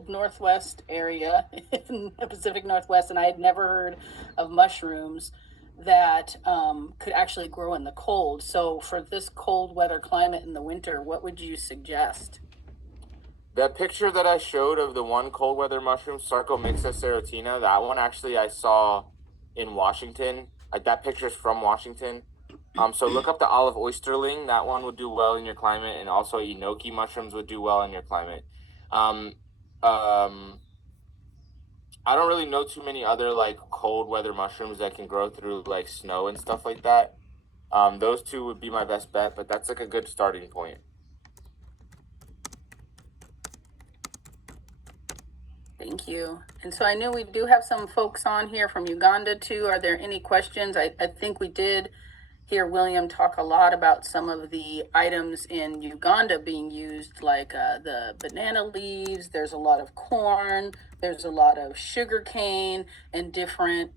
Northwest area in the Pacific Northwest, and I had never heard of mushrooms that could actually grow in the cold. So for this cold weather climate in the winter, what would you suggest? That picture that I showed of the one cold weather mushroom, Sarcomixa serotina, that one actually I saw in Washington. Like that picture's from Washington. So look up the olive oysterling. That one would do well in your climate, and also enoki mushrooms would do well in your climate. I don't really know too many other like cold weather mushrooms that can grow through like snow and stuff like that. Those two would be my best bet, but that's like a good starting point. Thank you. And so I know we do have some folks on here from Uganda too. Are there any questions? I think we did hear William talk a lot about some of the items in Uganda being used, like the banana leaves. There's a lot of corn. There's a lot of sugar cane and different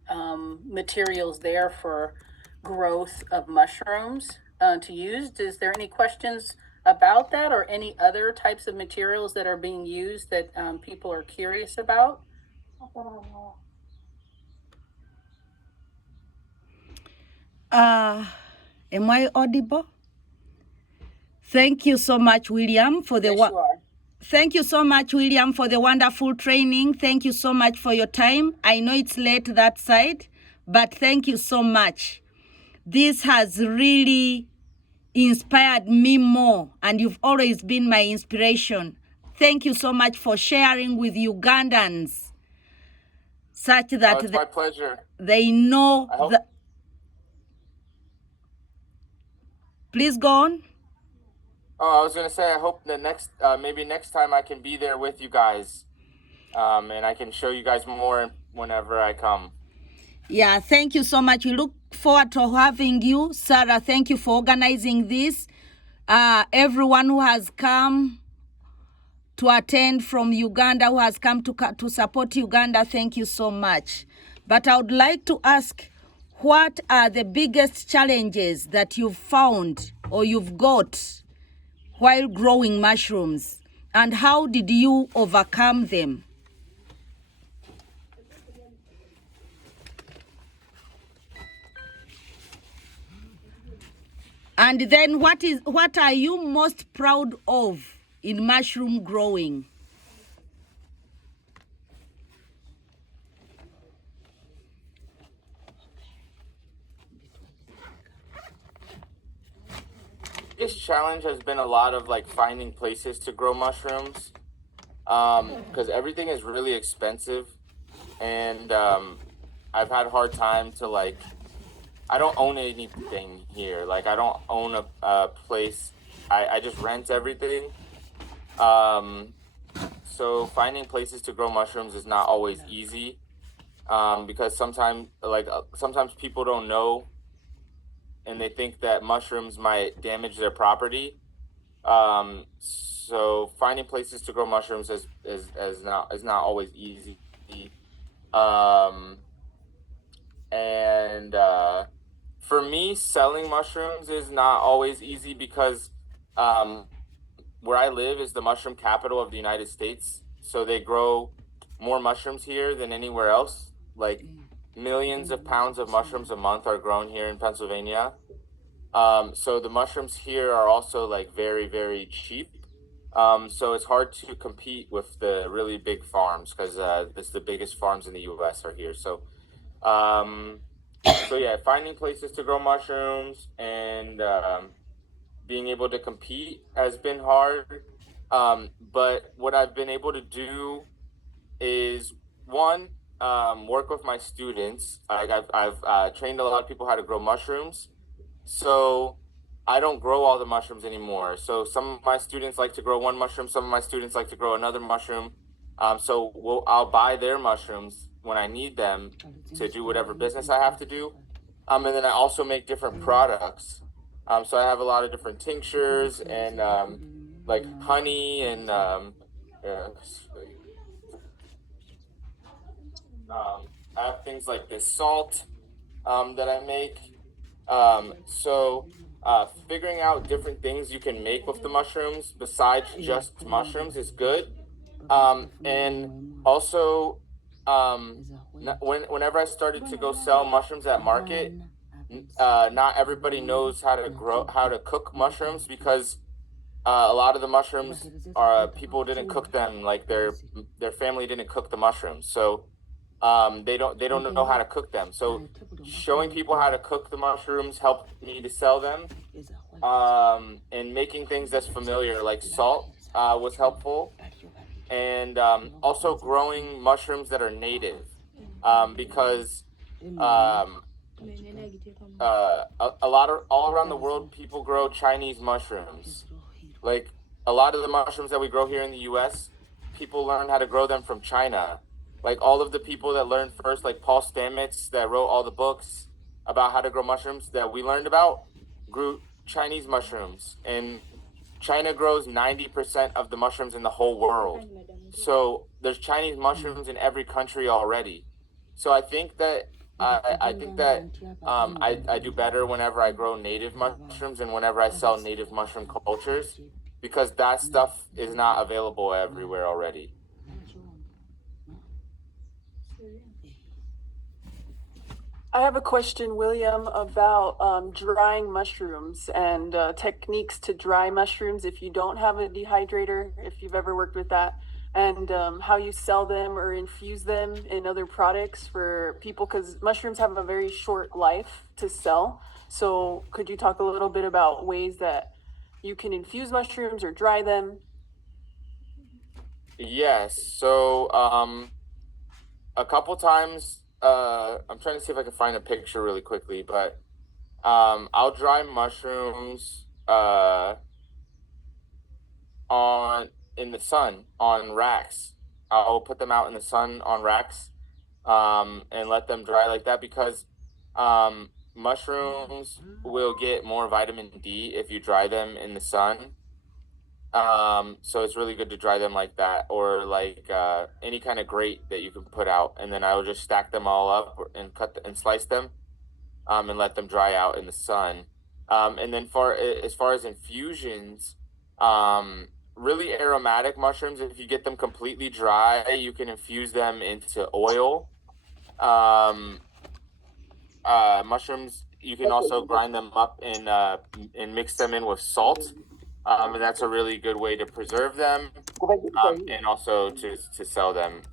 materials there for growth of mushrooms to use. Is there any questions about that, or any other types of materials that are being used that people are curious about? Not that I know. Am I audible? Thank you so much, William, for the Yes, you are. Thank you so much, William, for the wonderful training. Thank you so much for your time. I know it's late that side, but thank you so much. This has really inspired me more, and you've always been my inspiration. Thank you so much for sharing with Ugandans such that It's my pleasure. they know that. Please go on. Oh, I was gonna say, I hope that maybe next time I can be there with you guys, and I can show you guys more whenever I come. Yeah, thank you so much. We look forward to having you, Sarah. Thank you for organizing this. Everyone who has come to attend from Uganda, who has come to support Uganda, thank you so much. But I would like to ask, what are the biggest challenges that you've found or you've got while growing mushrooms, and how did you overcome them? And then what are you most proud of in mushroom growing? This challenge has been a lot of like finding places to grow mushrooms, because everything is really expensive, and I've had a hard time to like, I don't own anything here. Like I don't own a place. I just rent everything. So finding places to grow mushrooms is not always easy, because sometimes people don't know, and they think that mushrooms might damage their property. So finding places to grow mushrooms is not always easy. And for me, selling mushrooms is not always easy because where I live is the mushroom capital of the United States. So they grow more mushrooms here than anywhere else. Like millions of pounds of mushrooms a month are grown here in Pennsylvania. So the mushrooms here are also like very, very cheap. So it's hard to compete with the really big farms, because the biggest farms in the US are here. So yeah, finding places to grow mushrooms and being able to compete has been hard. But what I've been able to do is, one, work with my students. Like I've trained a lot of people how to grow mushrooms. So I don't grow all the mushrooms anymore. So some of my students like to grow one mushroom. Some of my students like to grow another mushroom. So I'll buy their mushrooms when I need them to do whatever business I have to do. And then I also make different products. So I have a lot of different tinctures and like honey and I have things like this salt that I make. Figuring out different things you can make with the mushrooms besides just mushrooms is good. And also, whenever I started to go sell mushrooms at market, not everybody knows how to cook mushrooms because a lot of the mushrooms are people didn't cook them, like their family didn't cook the mushrooms, so they don't know how to cook them. So showing people how to cook the mushrooms helped me to sell them. And making things that's familiar like salt was helpful, and also growing mushrooms that are native, because a lot of all around the world people grow Chinese mushrooms. Like a lot of the mushrooms that we grow here in the US, people learn how to grow them from China. Like all of the people that learned first, like Paul Stamets, that wrote all the books about how to grow mushrooms that we learned about, grew Chinese mushrooms. And China grows 90% of the mushrooms in the whole world. So there's Chinese mushrooms in every country already. So I think that I do better whenever I grow native mushrooms and whenever I sell native mushroom cultures, because that stuff is not available everywhere already. I have a question, William, about drying mushrooms and techniques to dry mushrooms if you don't have a dehydrator, if you've ever worked with that, and how you sell them or infuse them in other products for people, because mushrooms have a very short life to sell. So could you talk a little bit about ways that you can infuse mushrooms or dry them? Yes. So a couple times, I'm trying to see if I can find a picture really quickly, but I'll dry mushrooms in the sun on racks. I'll put them out in the sun on racks and let them dry like that, because mushrooms will get more vitamin D if you dry them in the sun. So it's really good to dry them like that, or like any kind of grate that you can put out, and then I will just stack them all up and and slice them, and let them dry out in the sun. And then as far as infusions, really aromatic mushrooms, if you get them completely dry, you can infuse them into oil. Mushrooms, you can also grind them up and mix them in with salt. And that's a really good way to preserve them, and also to sell them.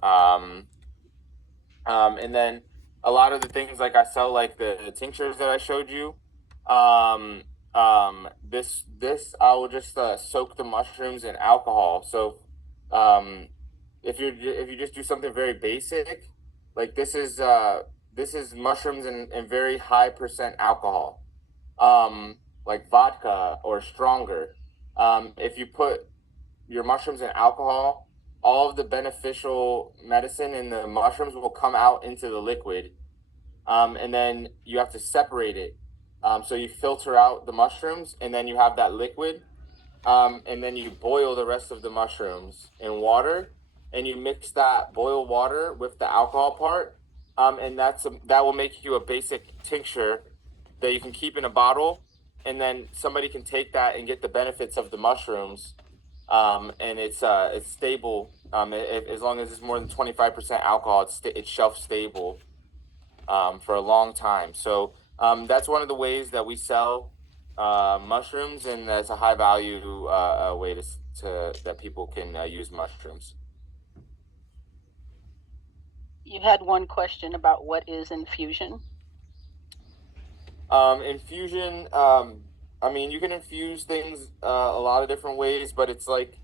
And then a lot of the things, like I sell, like the tinctures that I showed you. This I will just soak the mushrooms in alcohol. So, if you just do something very basic, like this is mushrooms in very high percent alcohol, like vodka or stronger. If you put your mushrooms in alcohol, all of the beneficial medicine in the mushrooms will come out into the liquid, and then you have to separate it. So you filter out the mushrooms, and then you have that liquid, and then you boil the rest of the mushrooms in water, and you mix that boiled water with the alcohol part, and that will make you a basic tincture that you can keep in a bottle, and then somebody can take that and get the benefits of the mushrooms, and it's stable. As long as it's more than 25% alcohol, it's shelf stable for a long time. So that's one of the ways that we sell mushrooms, and that's a high value way to that people can use mushrooms. You had one question about what is infusion. Infusion, I mean, you can infuse things a lot of different ways, but it's like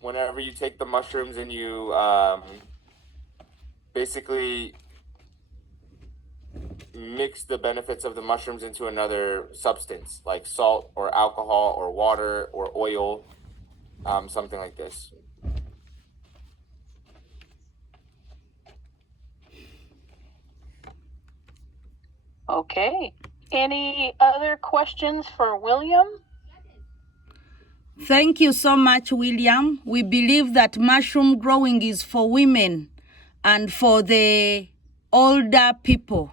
whenever you take the mushrooms and you basically mix the benefits of the mushrooms into another substance, like salt or alcohol or water or oil, something like this. Okay. Any other questions for William? Thank you so much, William. We believe that mushroom growing is for women and for the older people.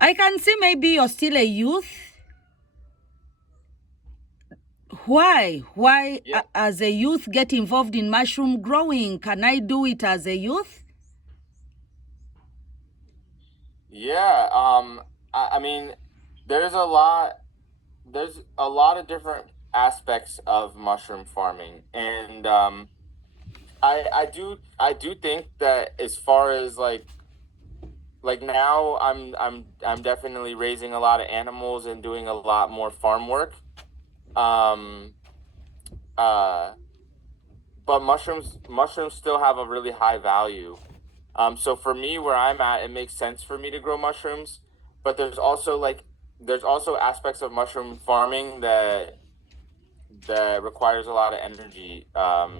I can see maybe you're still a youth. Why? Yeah. As a youth, get involved in mushroom growing? Can I do it as a youth? Yeah. I mean, there's a lot of different aspects of mushroom farming, and I do think that as far as like now I'm definitely raising a lot of animals and doing a lot more farm work. But mushrooms still have a really high value. So for me, where I'm at, it makes sense for me to grow mushrooms, but there's also aspects of mushroom farming that requires a lot of energy. So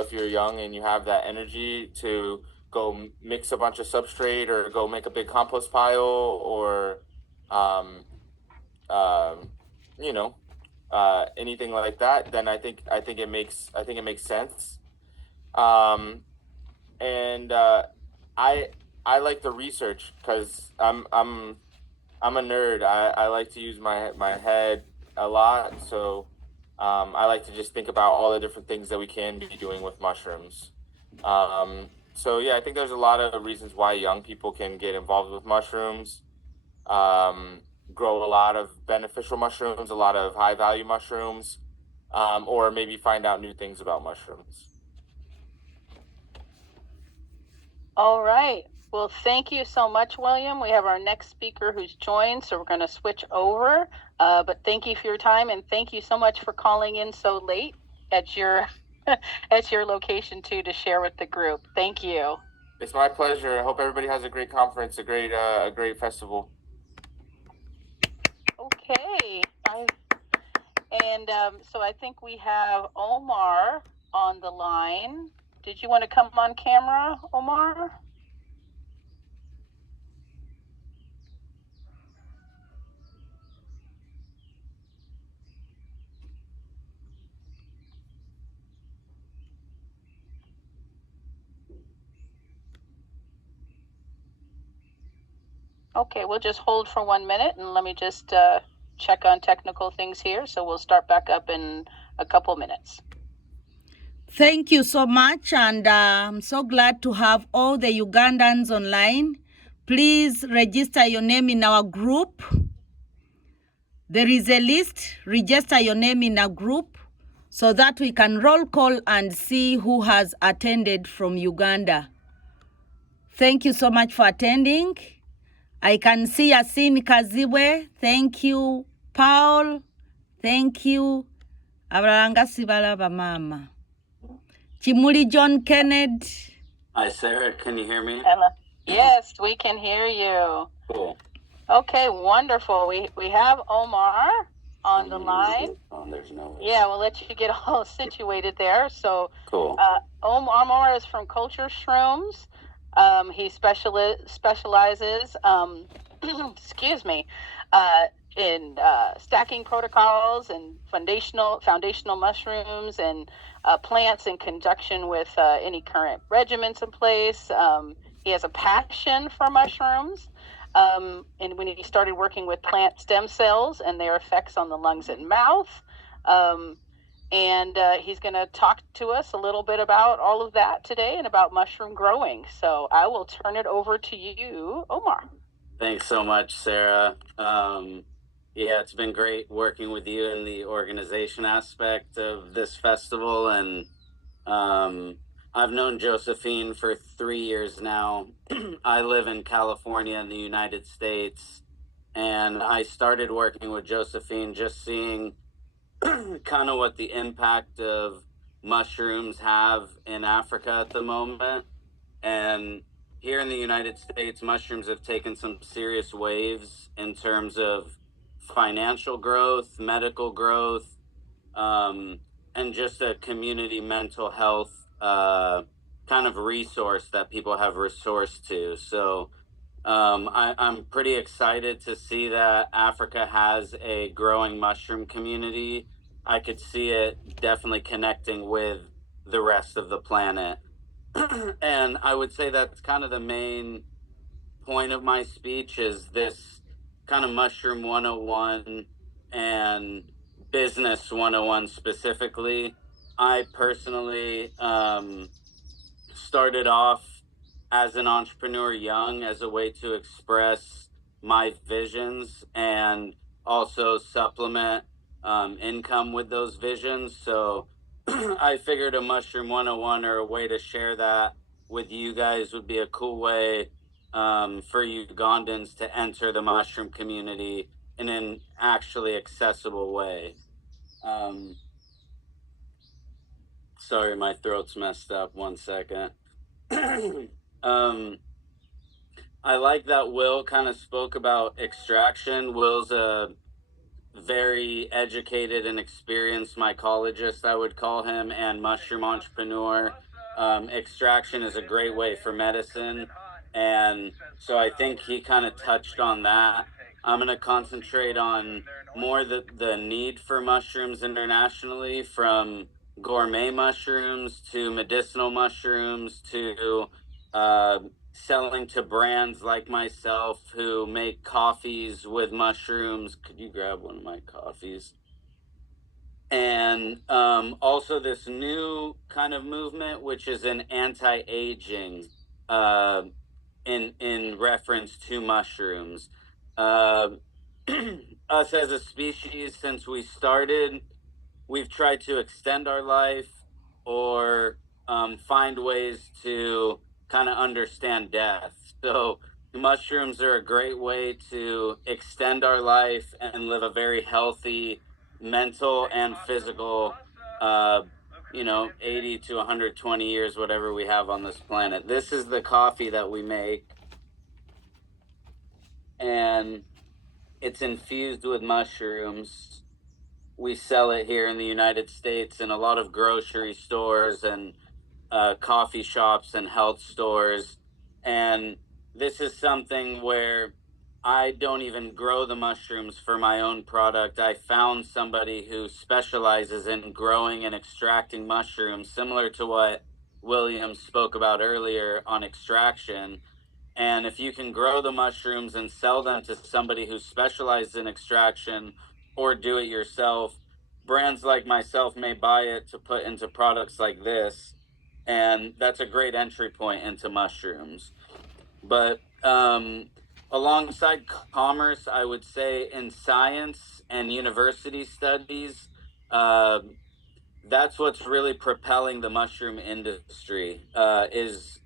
if you're young and you have that energy to go mix a bunch of substrate or go make a big compost pile or, um, um, you know, anything like that, then I think it makes sense. And I like the research because I'm a nerd. I like to use my head a lot, so I like to just think about all the different things that we can be doing with mushrooms. So yeah, I think there's a lot of reasons why young people can get involved with mushrooms. Grow a lot of beneficial mushrooms, a lot of high value mushrooms, or maybe find out new things about mushrooms. All right. Well, thank you so much, William. We have our next speaker who's joined, so we're going to switch over. But thank you for your time, and thank you so much for calling in so late at your at your location too to share with the group. Thank you. It's my pleasure. I hope everybody has a great conference, a great festival. Okay. So I think we have Omar on the line. Did you want to come on camera, Omar? Okay, we'll just hold for 1 minute and let me just check on technical things here. So we'll start back up in a couple minutes. Thank you so much, and I'm so glad to have all the Ugandans online. Please register your name in our group. There is a list. Register your name in a group so that we can roll call and see who has attended from Uganda. Thank you so much for attending. I can see Yasin Kaziwe. Thank you. Paul. Thank you. Abaranga Sibalaba Mama. Chimuli John Kenneth. Hi, Sarah. Can you hear me? Hello. Yes, we can hear you. Cool. Okay, wonderful. We have Omar on the line. Oh, there's no way. Yeah, we'll let you get all situated there. So, Cool. Omar is from Culture Shrooms. He specializes, excuse me, in stacking protocols and foundational mushrooms and plants in conjunction with any current regimens in place. He has a passion for mushrooms. And when he started working with plant stem cells and their effects on the lungs and mouth. And he's going to talk to us a little bit about all of that today and about mushroom growing. So I will turn it over to you, Omar. Thanks so much, Sarah. Yeah, it's been great working with you in the organization aspect of this festival. And I've known Josephine for 3 years now. I live in California in the United States. And I started working with Josephine just seeing kind of what the impact of mushrooms have in Africa at the moment. And here in the United States, mushrooms have taken some serious waves in terms of financial growth, medical growth, and just a community mental health kind of resource that people have resource to. So I'm pretty excited to see that Africa has a growing mushroom community. I could see it definitely connecting with the rest of the planet. And I would say that's kind of the main point of my speech is this kind of mushroom 101 and business 101 specifically. I personally started off as an entrepreneur young as a way to express my visions and also supplement income with those visions. So I figured a mushroom 101 or a way to share that with you guys would be a cool way for Ugandans to enter the mushroom community in an actually accessible way. Sorry, my throat's messed up. 1 second. I like that Will kind of spoke about extraction. Will's a very educated and experienced mycologist, I would call him, and mushroom entrepreneur. Extraction is a great way for medicine. And so I think he kind of touched on that. I'm going to concentrate on more the need for mushrooms internationally, from gourmet mushrooms to medicinal mushrooms to selling to brands like myself who make coffees with mushrooms. Could you grab one of my coffees? And also this new kind of movement, which is an anti-aging in reference to mushrooms. Us as a species, since we started, we've tried to extend our life or find ways to kind of understand death. So mushrooms are a great way to extend our life and live a very healthy mental and physical 80 to 120 years, whatever we have on this planet. This is the coffee that we make, and it's infused with mushrooms. We sell it here in the United States in a lot of grocery stores and coffee shops and health stores. And this is something where I don't even grow the mushrooms for my own product. I found somebody who specializes in growing and extracting mushrooms, similar to what William spoke about earlier on extraction. And if you can grow the mushrooms and sell them to somebody who specializes in extraction or do it yourself, brands like myself may buy it to put into products like this. And that's a great entry point into mushrooms. But alongside commerce, I would say in science and university studies, that's what's really propelling the mushroom industry is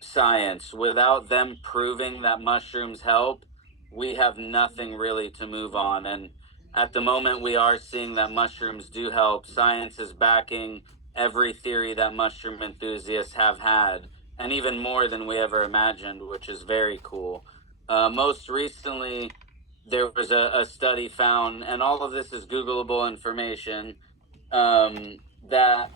science. Without them proving that mushrooms help, we have nothing really to move on. And at the moment, we are seeing that mushrooms do help. Science is backing every theory that mushroom enthusiasts have had, and even more than we ever imagined, which is very cool. Most recently, there was a study found, and all of this is Googleable information, that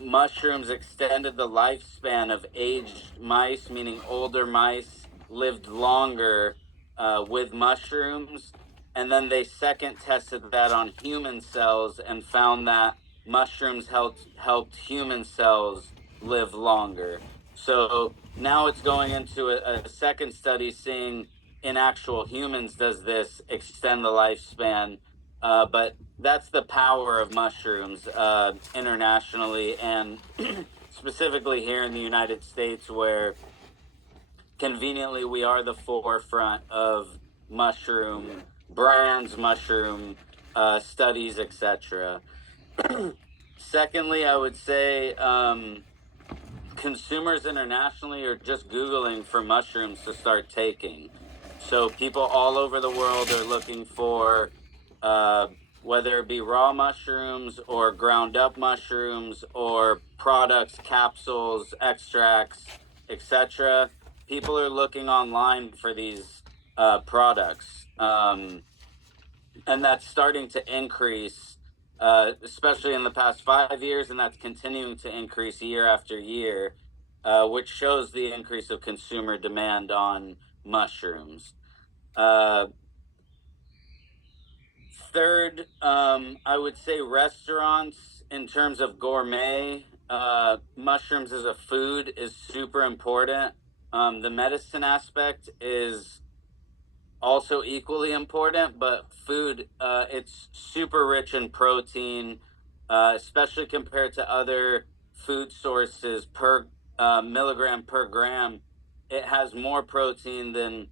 mushrooms extended the lifespan of aged mice, meaning older mice lived longer with mushrooms. And then they second tested that on human cells and found that mushrooms helped human cells live longer. So now it's going into a second study seeing in actual humans, does this extend the lifespan? But that's the power of mushrooms internationally and specifically here in the United States, where conveniently we are the forefront of mushroom brands, mushroom studies, etc. Secondly, I would say consumers internationally are just Googling for mushrooms to start taking. So people all over the world are looking for whether it be raw mushrooms or ground up mushrooms or products, capsules, extracts, etc. People are looking online for these products. And that's starting to increase, especially in the past 5 years, and that's continuing to increase year after year. which shows the increase of consumer demand on mushrooms. Third, I would say restaurants in terms of gourmet. Mushrooms as a food is super important. The medicine aspect is also equally important, but food, it's super rich in protein, especially compared to other food sources per milligram per gram. It has more protein than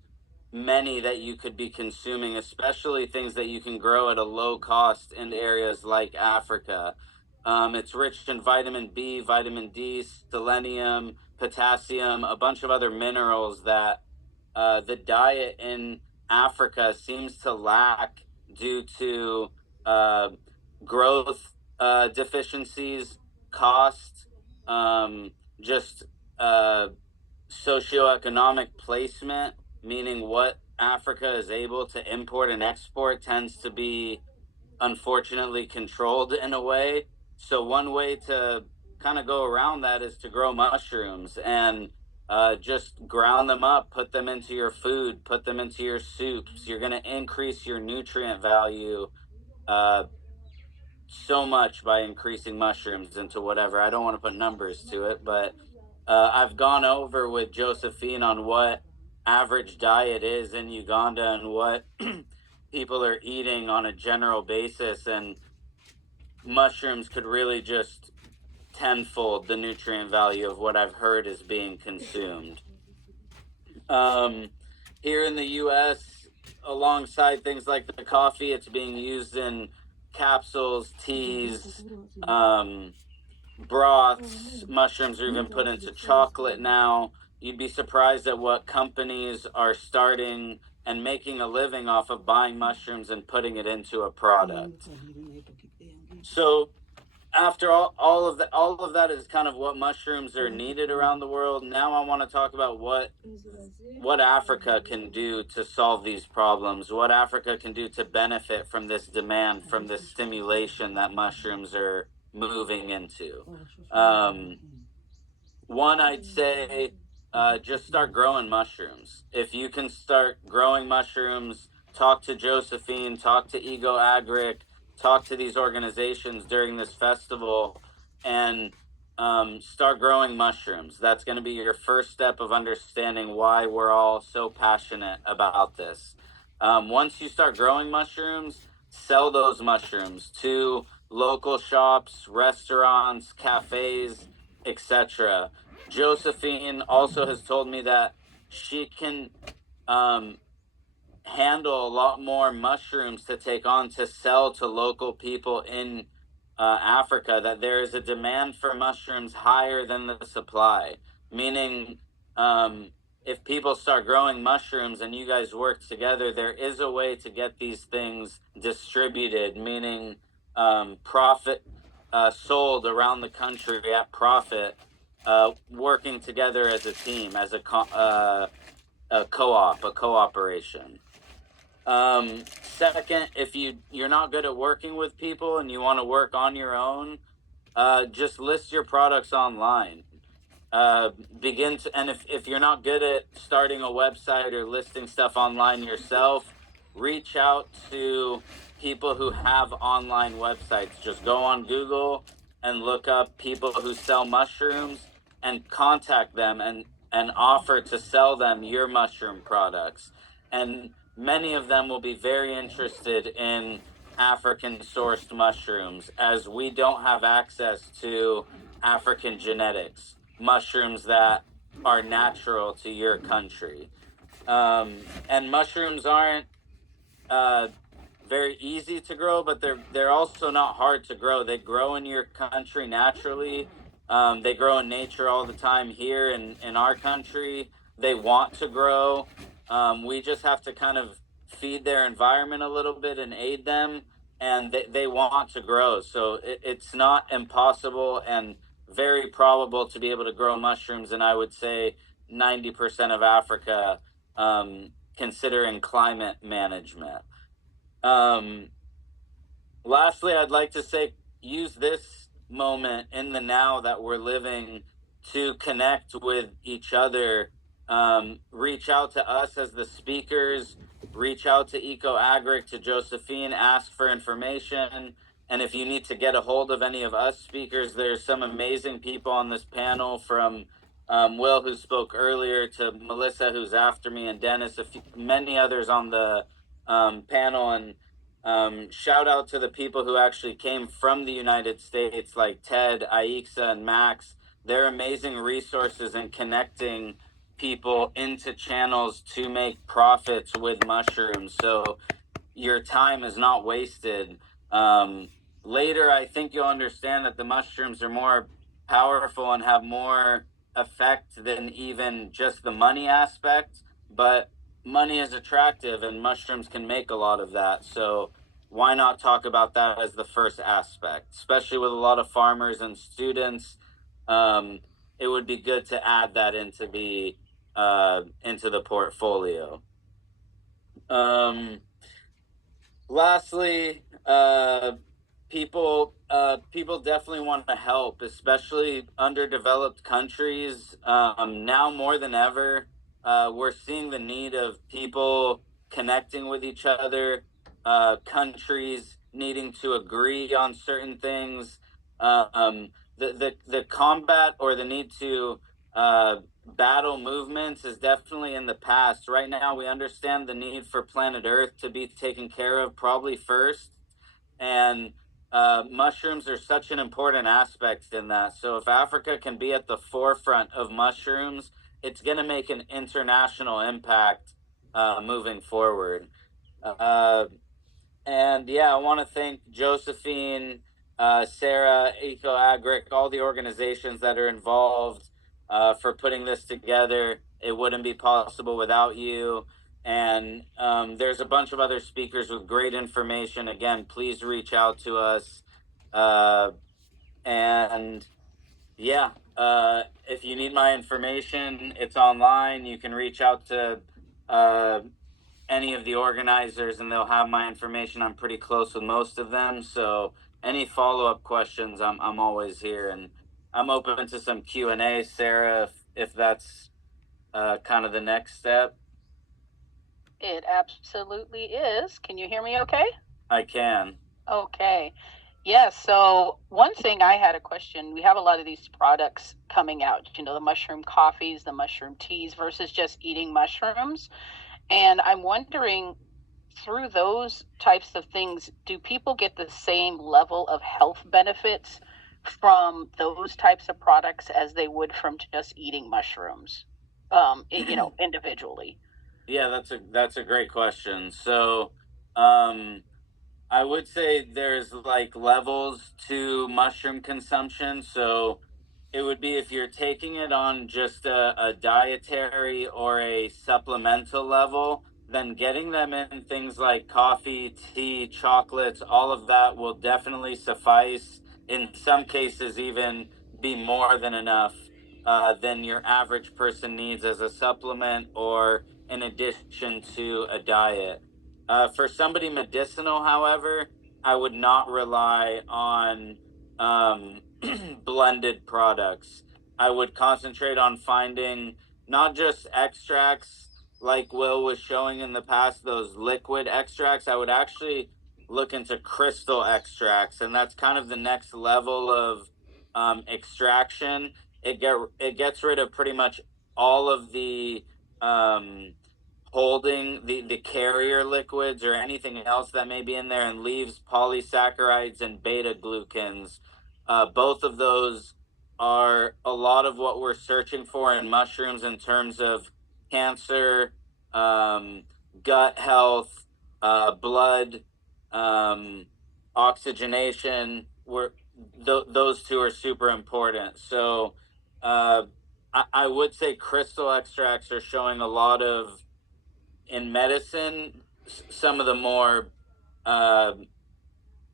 many that you could be consuming, especially things that you can grow at a low cost in areas like Africa. It's rich in vitamin B, vitamin D, selenium, potassium, a bunch of other minerals that the diet in Africa seems to lack due to growth deficiencies, cost, just socioeconomic placement, meaning what Africa is able to import and export tends to be unfortunately controlled in a way. So one way to kind of go around that is to grow mushrooms and just ground them up, put them into your food, put them into your soups. You're going to increase your nutrient value so much by increasing mushrooms into whatever. I don't want to put numbers to it, but I've gone over with Josephine on what average diet is in Uganda and what people are eating on a general basis, and mushrooms could really just tenfold the nutrient value of what I've heard is being consumed. Here in the US, alongside things like the coffee, it's being used in capsules, teas, broths. Mushrooms are even put into chocolate now. You'd be surprised at what companies are starting and making a living off of buying mushrooms and putting it into a product. So after all of that is kind of what mushrooms are needed around the world. Now I want to talk about what Africa can do to solve these problems, what Africa can do to benefit from this demand, from this stimulation that mushrooms are moving into. One, I'd say just start growing mushrooms. If you can start growing mushrooms, talk to Josephine, talk to Eco-Agric, talk to these organizations during this festival, and start growing mushrooms. That's going to be your first step of understanding why we're all so passionate about this. Once you start growing mushrooms, sell those mushrooms to local shops, restaurants, cafes, etc. Josephine also has told me that she can handle a lot more mushrooms to take on to sell to local people in Africa, that there is a demand for mushrooms higher than the supply, meaning if people start growing mushrooms and you guys work together, there is a way to get these things distributed, meaning profit sold around the country at profit, working together as a team, as a co-op, a cooperation. Second, if you're not good at working with people and you want to work on your own, just list your products online. And if you're not good at starting a website or listing stuff online yourself, reach out to people who have online websites. Just go on Google and look up people who sell mushrooms and contact them and offer to sell them your mushroom products. And many of them will be very interested in African sourced mushrooms, as we don't have access to African genetics, mushrooms that are natural to your country. And mushrooms aren't very easy to grow, but they're also not hard to grow. They grow in your country naturally. They grow in nature all the time here in our country. They want to grow. We just have to kind of feed their environment a little bit and aid them, and they want to grow. So it's not impossible and very probable to be able to grow mushrooms. And I would say 90% of Africa, considering climate management. Lastly, I'd like to say, use this moment in the now that we're living to connect with each other. Reach out to us as the speakers, reach out to Eco-Agric, to Josephine, ask for information. And if you need to get a hold of any of us speakers, there's some amazing people on this panel, from Will, who spoke earlier, to Melissa, who's after me, and Dennis, many others on the panel. And shout out to the people who actually came from the United States, like Ted, Aixa, and Max. They're amazing resources in connecting people into channels to make profits with mushrooms. So your time is not wasted. Later, I think you'll understand that the mushrooms are more powerful and have more effect than even just the money aspect, but money is attractive and mushrooms can make a lot of that. So why not talk about that as the first aspect, especially with a lot of farmers and students? It would be good to add that into the portfolio. Lastly, people definitely want to help, especially underdeveloped countries. Now more than ever, we're seeing the need of people connecting with each other, countries needing to agree on certain things. The combat, or the need to battle movements, is definitely in the past. Right now, we understand the need for planet Earth to be taken care of probably first, and mushrooms are such an important aspect in that. So if Africa can be at the forefront of mushrooms, it's going to make an international impact moving forward. And yeah, I want to thank Josephine, Sarah, Eco-Agric, all the organizations that are involved for putting this together. It wouldn't be possible without you. And there's a bunch of other speakers with great information. Again, please reach out to us. And yeah, if you need my information, it's online. You can reach out to any of the organizers and they'll have my information. I'm pretty close with most of them. So any follow-up questions, I'm always here, and I'm open to some Q&A, Sarah, if that's kind of the next step. It absolutely is. Can you hear me okay? I can. Okay. Yeah, so one thing I had a question, we have a lot of these products coming out, the mushroom coffees, the mushroom teas versus just eating mushrooms. And I'm wondering, through those types of things, do people get the same level of health benefits from those types of products as they would from just eating mushrooms, individually? Yeah, that's a great question. So, I would say there's like levels to mushroom consumption. So it would be, if you're taking it on just a dietary or a supplemental level, then getting them in things like coffee, tea, chocolates, all of that will definitely suffice. In some cases, even be more than enough than your average person needs as a supplement or in addition to a diet. For somebody medicinal, however, I would not rely on blended products. I would concentrate on finding not just extracts like Will was showing in the past, those liquid extracts. I would actually look into crystal extracts, and that's kind of the next level of extraction. It gets rid of pretty much all of the holding the carrier liquids or anything else that may be in there, and leaves polysaccharides and beta glucans. Both of those are a lot of what we're searching for in mushrooms in terms of cancer, gut health, blood, oxygenation. Those two are super important. So I would say crystal extracts are showing a lot of, in medicine, some of the more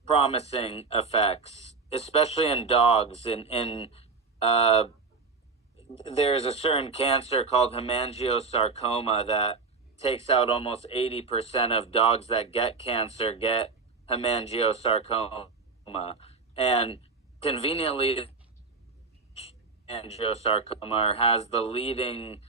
promising effects, especially in dogs. There's a certain cancer called hemangiosarcoma that takes out almost 80% of dogs that get cancer get hemangiosarcoma. And conveniently, hemangiosarcoma, or has the leading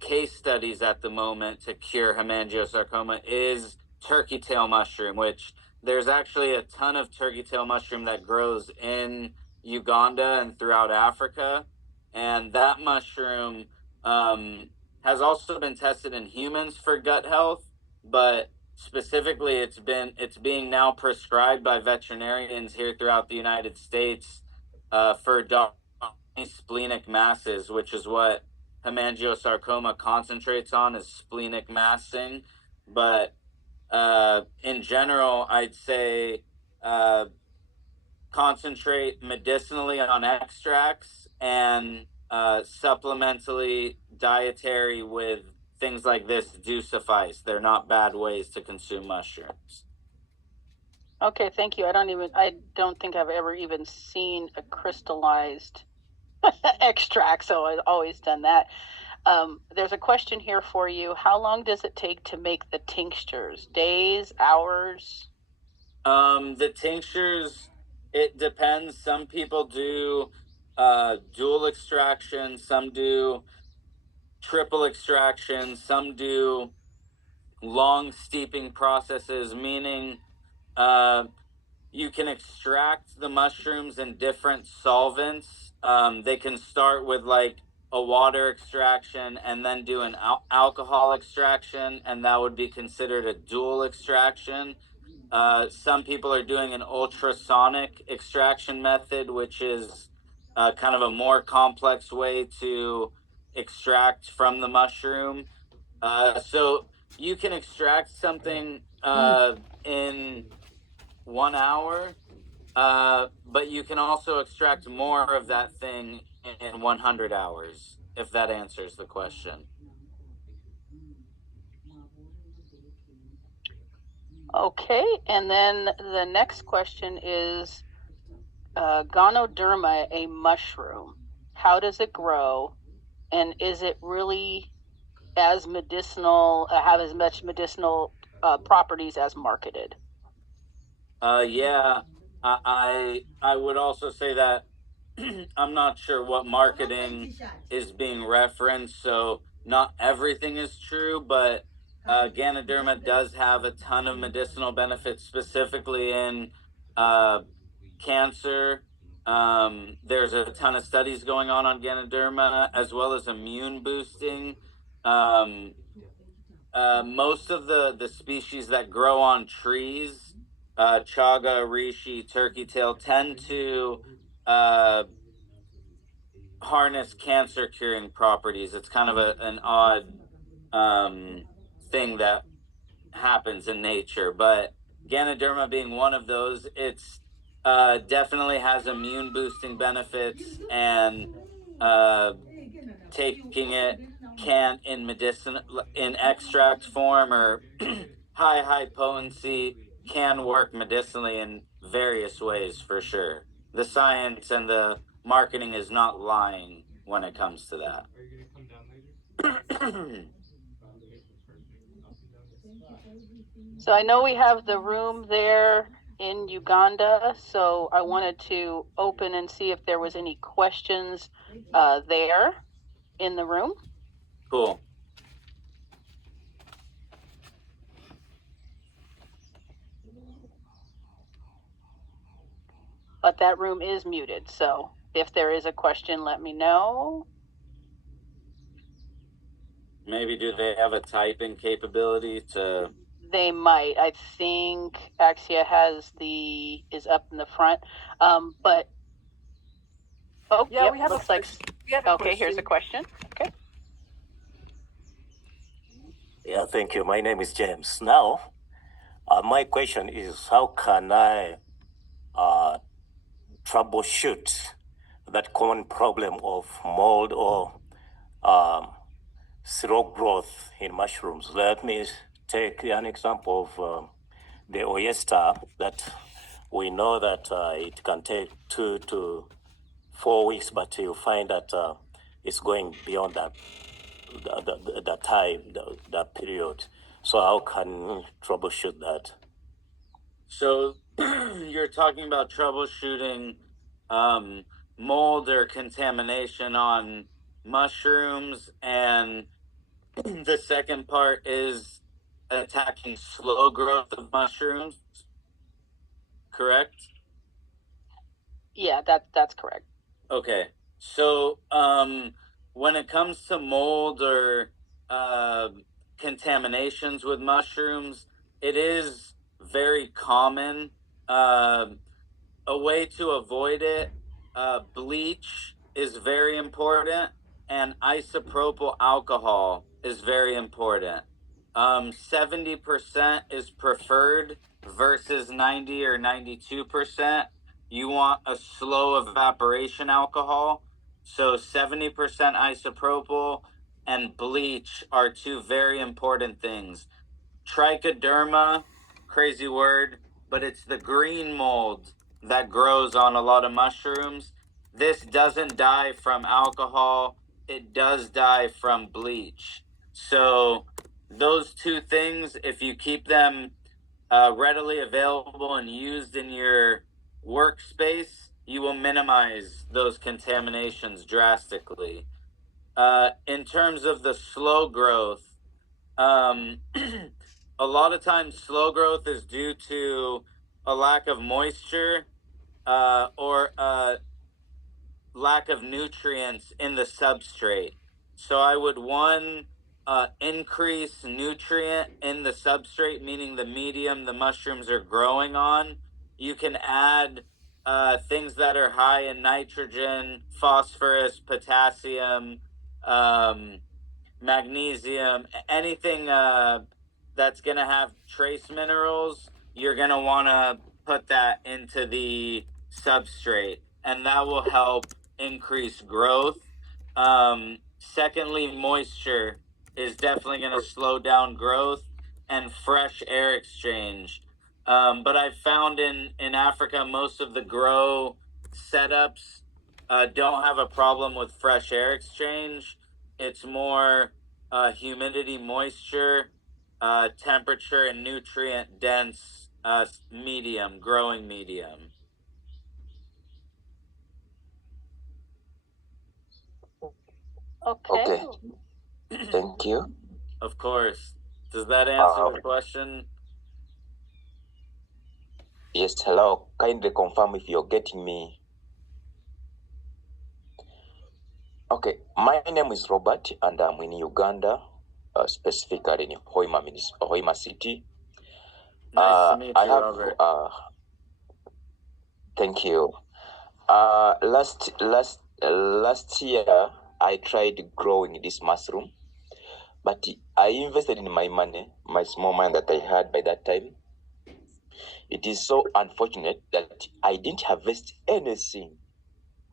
case studies at the moment to cure hemangiosarcoma, is turkey tail mushroom, which there's actually a ton of turkey tail mushroom that grows in Uganda and throughout Africa. And that mushroom has also been tested in humans for gut health, but specifically it's being now prescribed by veterinarians here throughout the United States for splenic masses, which is what hemangiosarcoma concentrates on, is splenic massing. But in general, I'd say concentrate medicinally on extracts and supplementally dietary with things like this do suffice. They're not bad ways to consume mushrooms. Okay, thank you. I don't think I've ever even seen a crystallized extract, so I've always done that. There's a question here for you. How long does it take to make the tinctures? Days, hours? The tinctures, it depends. Some people do dual extraction, some do triple extraction, some do long steeping processes, meaning you can extract the mushrooms in different solvents. They can start with like a water extraction and then do an alcohol extraction, and that would be considered a dual extraction. Some people are doing an ultrasonic extraction method, which is kind of a more complex way to extract from the mushroom. So you can extract something in 1 hour, but you can also extract more of that thing in 100 hours, if that answers the question. Okay, and then the next question is Ganoderma, a mushroom. How does it grow? And is it really as medicinal, have as much medicinal properties as marketed? Yeah, I would also say that I'm not sure what marketing is being referenced, so not everything is true, but Ganoderma does have a ton of medicinal benefits, specifically in cancer. There's a ton of studies going on Ganoderma, as well as immune boosting. Most of the species that grow on trees, chaga, reishi, turkey tail, tend to harness cancer curing properties. It's kind of an odd thing that happens in nature, but Ganoderma being one of those, it's definitely has immune boosting benefits, and taking it can in extract form or high potency can work medicinally in various ways, for sure. The science and the marketing is not lying when it comes to that. Are you gonna come down later? So I know we have the room there in Uganda, so I wanted to open and see if there was any questions there in the room. Cool. But that room is muted, so if there is a question, let me know. Maybe do they have a typing capability to? They might. I think Axia is up in the front, but Yeah, yep, we have looks a like question. We have a okay. Here's a question. Okay. Yeah, thank you. My name is James. Now, my question is, how can I troubleshoot that common problem of mold or slow growth in mushrooms? Let me take an example of the oyster that we know that it can take 2 to 4 weeks, but you find that it's going beyond that time, that period. So how can you troubleshoot that? So you're talking about troubleshooting mold or contamination on mushrooms, and the second part is attacking slow growth of mushrooms, correct? Yeah, that's correct. Okay, so when it comes to mold or contaminations with mushrooms, it is very common. A way to avoid it, bleach is very important, and isopropyl alcohol is very important. 70% is preferred versus 90 or 92%. You want a slow evaporation alcohol. So 70% isopropyl and bleach are two very important things. Trichoderma, crazy word, but it's the green mold that grows on a lot of mushrooms. This doesn't die from alcohol, it does die from bleach. So those two things, if you keep them readily available and used in your workspace, you will minimize those contaminations drastically. In terms of the slow growth, a lot of times slow growth is due to a lack of moisture or lack of nutrients in the substrate. So I would increase nutrient in the substrate, meaning the medium the mushrooms are growing on. You can add things that are high in nitrogen, phosphorus, potassium, magnesium, anything that's going to have trace minerals, you're going to want to put that into the substrate, and that will help increase growth. Secondly, moisture is definitely going to slow down growth, and fresh air exchange. But I've found in Africa, most of the grow setups don't have a problem with fresh air exchange. It's more humidity, moisture, temperature, and nutrient dense medium, growing medium. Okay. Thank you. Of course. Does that answer the question? Yes, hello. Kindly confirm if you're getting me. Okay, my name is Robert and I'm in Uganda, specifically in Hoima City. Nice to meet you, Robert. Thank you. Last year, I tried growing this mushroom, but I invested in my money, my small money that I had by that time. It is so unfortunate that I didn't harvest anything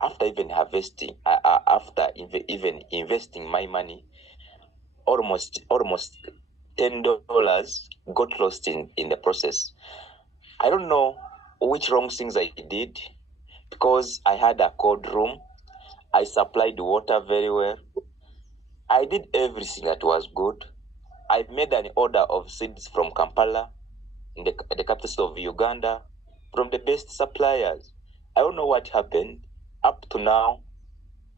after even harvesting. After even investing my money, almost $10 got lost in the process. I don't know which wrong things I did, because I had a cold room. I supplied water very well. I did everything that was good. I made an order of seeds from Kampala, in the capital city of Uganda, from the best suppliers. I don't know what happened. Up to now,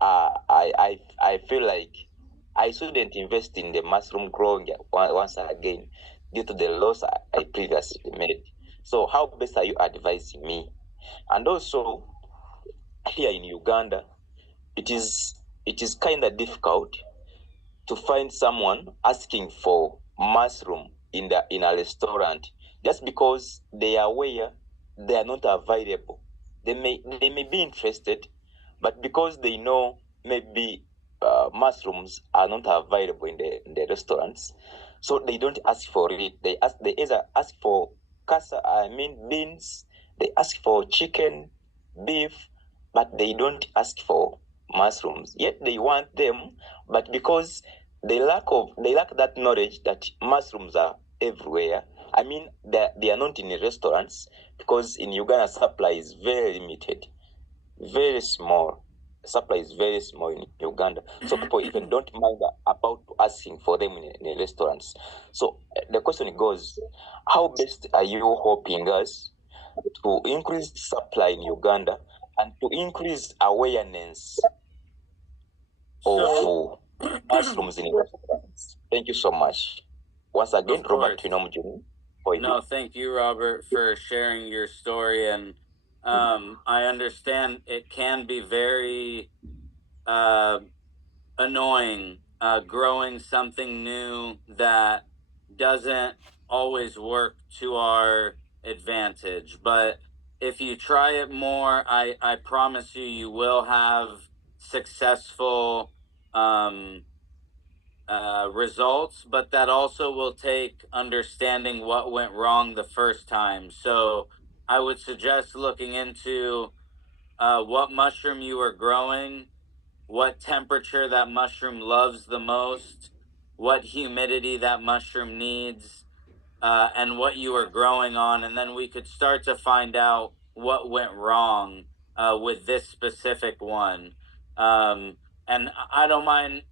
I feel like I shouldn't invest in the mushroom growing once again due to the loss I previously made. So how best are you advising me? And also, here in Uganda, it is kind of difficult to find someone asking for mushroom in a restaurant, just because they are aware they are not available. They may be interested, but because they know maybe mushrooms are not available in the restaurants, so they don't ask for it. They either ask for beans, they ask for chicken, beef, but they don't ask for mushrooms. Yet they want them, but because they lack that knowledge that mushrooms are everywhere. I mean, they are not in the restaurants, because in Uganda supply is very limited, very small. Supply is very small in Uganda, so people even don't mind about asking for them in the restaurants. So the question goes, how best are you helping us to increase supply in Uganda and to increase awareness of mushrooms in restaurants. Thank you so much. Once again, Robert Finomjuni. No, thank you, Robert, for sharing your story. And I understand it can be very annoying growing something new that doesn't always work to our advantage. But if you try it more, I promise you, you will have successful results, but that also will take understanding what went wrong the first time. So I would suggest looking into what mushroom you are growing, what temperature that mushroom loves the most, what humidity that mushroom needs, and what you are growing on. And then we could start to find out what went wrong with this specific one. And I don't mind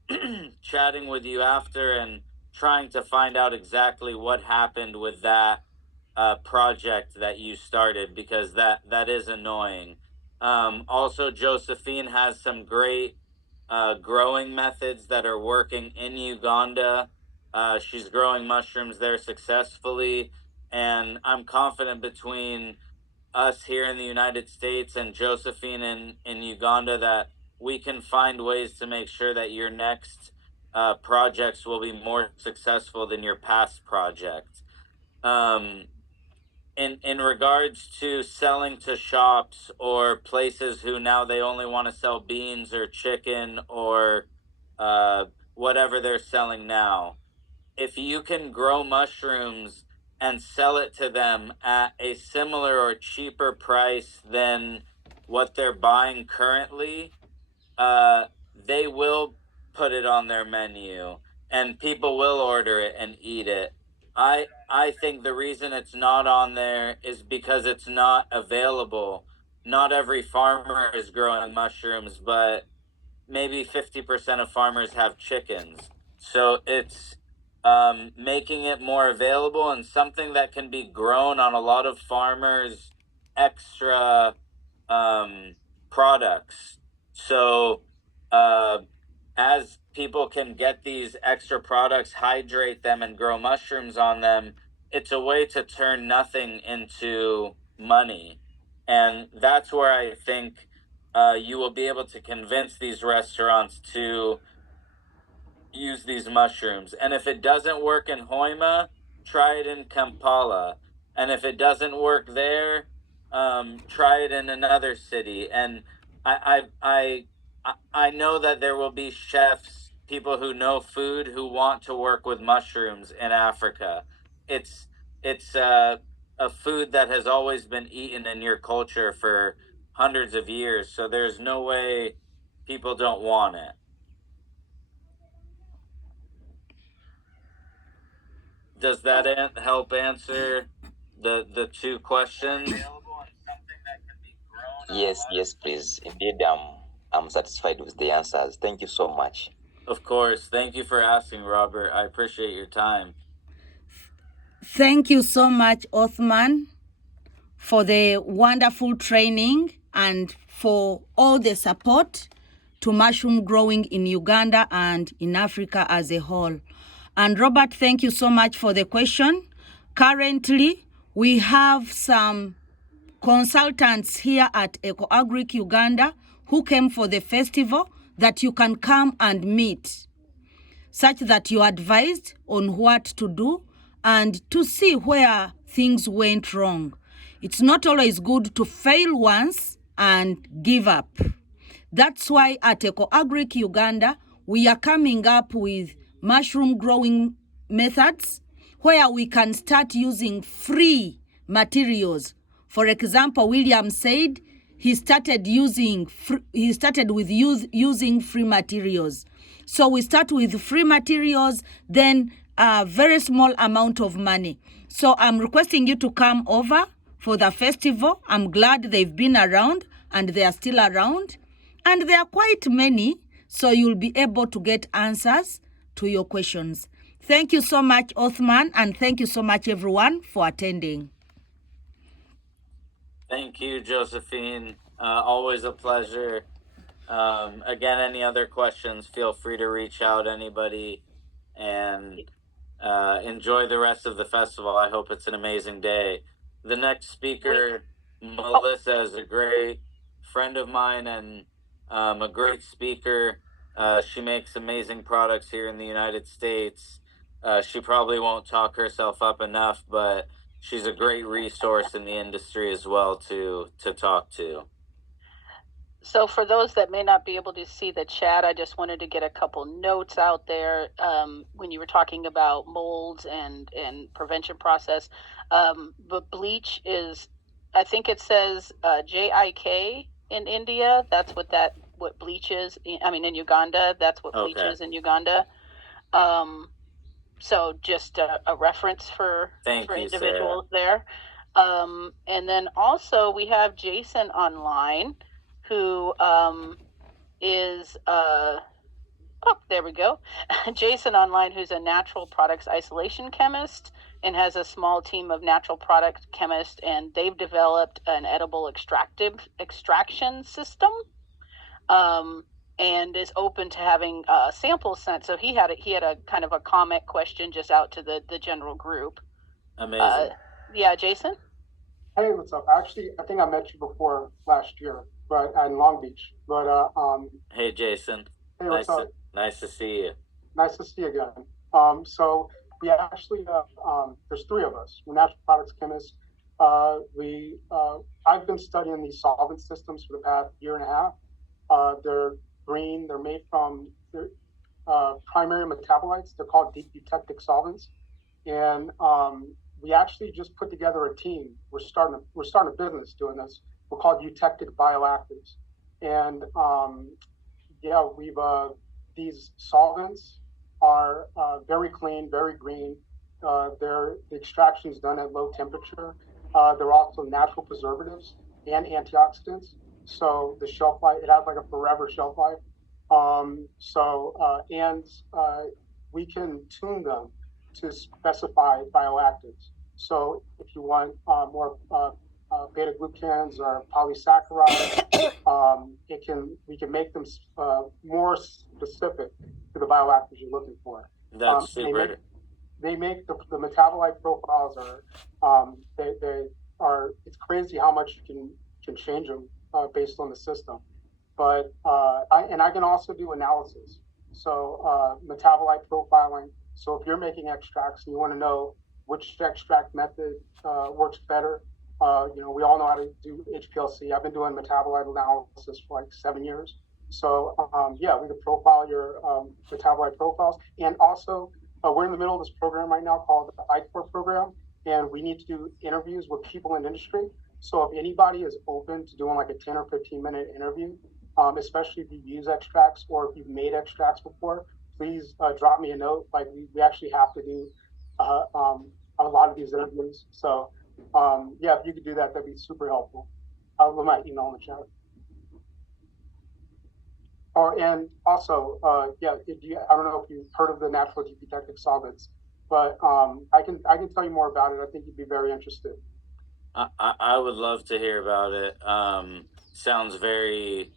chatting with you after and trying to find out exactly what happened with that project that you started, because that is annoying. Also, Josephine has some great growing methods that are working in Uganda. She's growing mushrooms there successfully, and I'm confident between us here in the United States and Josephine in Uganda that we can find ways to make sure that your next projects will be more successful than your past project. In regards to selling to shops or places who now they only want to sell beans or chicken or whatever they're selling now, if you can grow mushrooms and sell it to them at a similar or cheaper price than what they're buying currently, they will put it on their menu and people will order it and eat it. I think the reason it's not on there is because it's not available. Not every farmer is growing mushrooms, but maybe 50% of farmers have chickens. So it's making it more available and something that can be grown on a lot of farmers' extra products. So as people can get these extra products, hydrate them, and grow mushrooms on them, it's a way to turn nothing into money. And that's where I think you will be able to convince these restaurants to use these mushrooms. And if it doesn't work in Hoima, try it in Kampala. And if it doesn't work there, try it in another city. And I know that there will be chefs, people who know food, who want to work with mushrooms in Africa. It's a food that has always been eaten in your culture for hundreds of years. So there's no way people don't want it. Does that help answer the two questions? Yes, please. Indeed, I'm satisfied with the answers. Thank you so much. Of course. Thank you for asking, Robert. I appreciate your time. Thank you so much, Othman, for the wonderful training and for all the support to mushroom growing in Uganda and in Africa as a whole. And Robert, thank you so much for the question. Currently, we have some consultants here at Eco-Agric Uganda who came for the festival that you can come and meet, such that you're advised on what to do and to see where things went wrong. It's not always good to fail once and give up. That's why at Eco-Agric Uganda, we are coming up with mushroom growing methods where we can start using free materials. For example, William said he started using free materials. So we start with free materials, then a very small amount of money. So I'm requesting you to come over for the festival. I'm glad they've been around and they are still around. And there are quite many, so you'll be able to get answers to your questions. Thank you so much, Othman, and thank you so much, everyone, for attending. Thank you, Josephine. Always a pleasure. Again, any other questions, feel free to reach out, anybody, and enjoy the rest of the festival. I hope it's an amazing day. The next speaker, Melissa, is a great friend of mine and a great speaker. She makes amazing products here in the United States. She probably won't talk herself up enough, but she's a great resource in the industry as well to talk to. So for those that may not be able to see the chat, I just wanted to get a couple notes out there. When you were talking about molds and prevention process, but bleach is, I think it says JIK in India. That's what bleach is. I mean, in Uganda, that's what bleach Okay. is in Uganda. So just a reference for individuals there. And then also we have Jason online, who is there we go. Jason online, who's a natural products isolation chemist and has a small team of natural product chemists, and they've developed an edible extraction system. And is open to having samples sent. So he had a kind of a comment question just out to the general group. Amazing. Yeah, Jason? Hey, what's up? Actually, I think I met you before last year, but in Long Beach. But Hey, Jason. Hey, what's up? Nice to see you. Nice to see you again. So we actually there's three of us. We're natural products chemists. I've been studying these solvent systems for the past year and a half. They're green. They're made from primary metabolites. They're called deep eutectic solvents, and we actually just put together a team. We're starting a business doing this. We're called Eutectic Bioactives, and these solvents are very clean, very green. The extraction is done at low temperature. They're also natural preservatives and antioxidants. So the shelf life, it has like a forever shelf life. We can tune them to specify bioactives. So if you want more beta glucans or polysaccharides, we can make them more specific to the bioactives you're looking for. That's super. They make the metabolite profiles it's crazy how much you can change them based on the system. But I can also do analysis. So metabolite profiling. So if you're making extracts and you want to know which extract method works better, we all know how to do HPLC. I've been doing metabolite analysis for like 7 years. So we can profile your metabolite profiles. And also, we're in the middle of this program right now called the ICOR program, and we need to do interviews with people in industry. So if anybody is open to doing like a 10 or 15-minute interview, especially if you've used extracts or if you've made extracts before, please drop me a note. Like we actually have to do a lot of these interviews. So if you could do that, that'd be super helpful. I'll put my email in the chat. And also, I don't know if you've heard of the natural deep eutectic solvents, but I can tell you more about it. I think you'd be very interested. I would love to hear about it. Sounds very,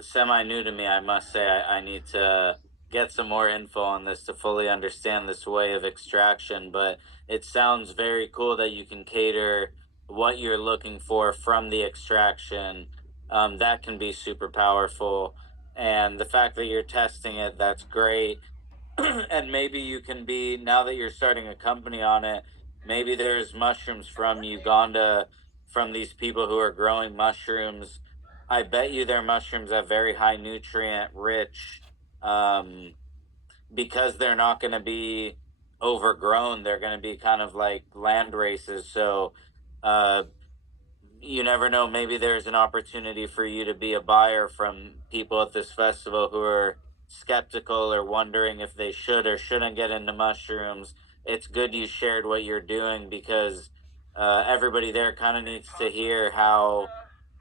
semi-new to me, I must say. I need to get some more info on this to fully understand this way of extraction, but it sounds very cool that you can cater what you're looking for from the extraction. That can be super powerful. And the fact that you're testing it, that's great. And maybe you can be, now that you're starting a company on it, maybe there's mushrooms from Uganda, from these people who are growing mushrooms. I bet you their mushrooms have very high nutrient rich, because they're not going to be overgrown. They're going to be kind of like land races. So, you never know, maybe there's an opportunity for you to be a buyer from people at this festival who are skeptical or wondering if they should or shouldn't get into mushrooms. It's good you shared what you're doing, because everybody there kind of needs to hear how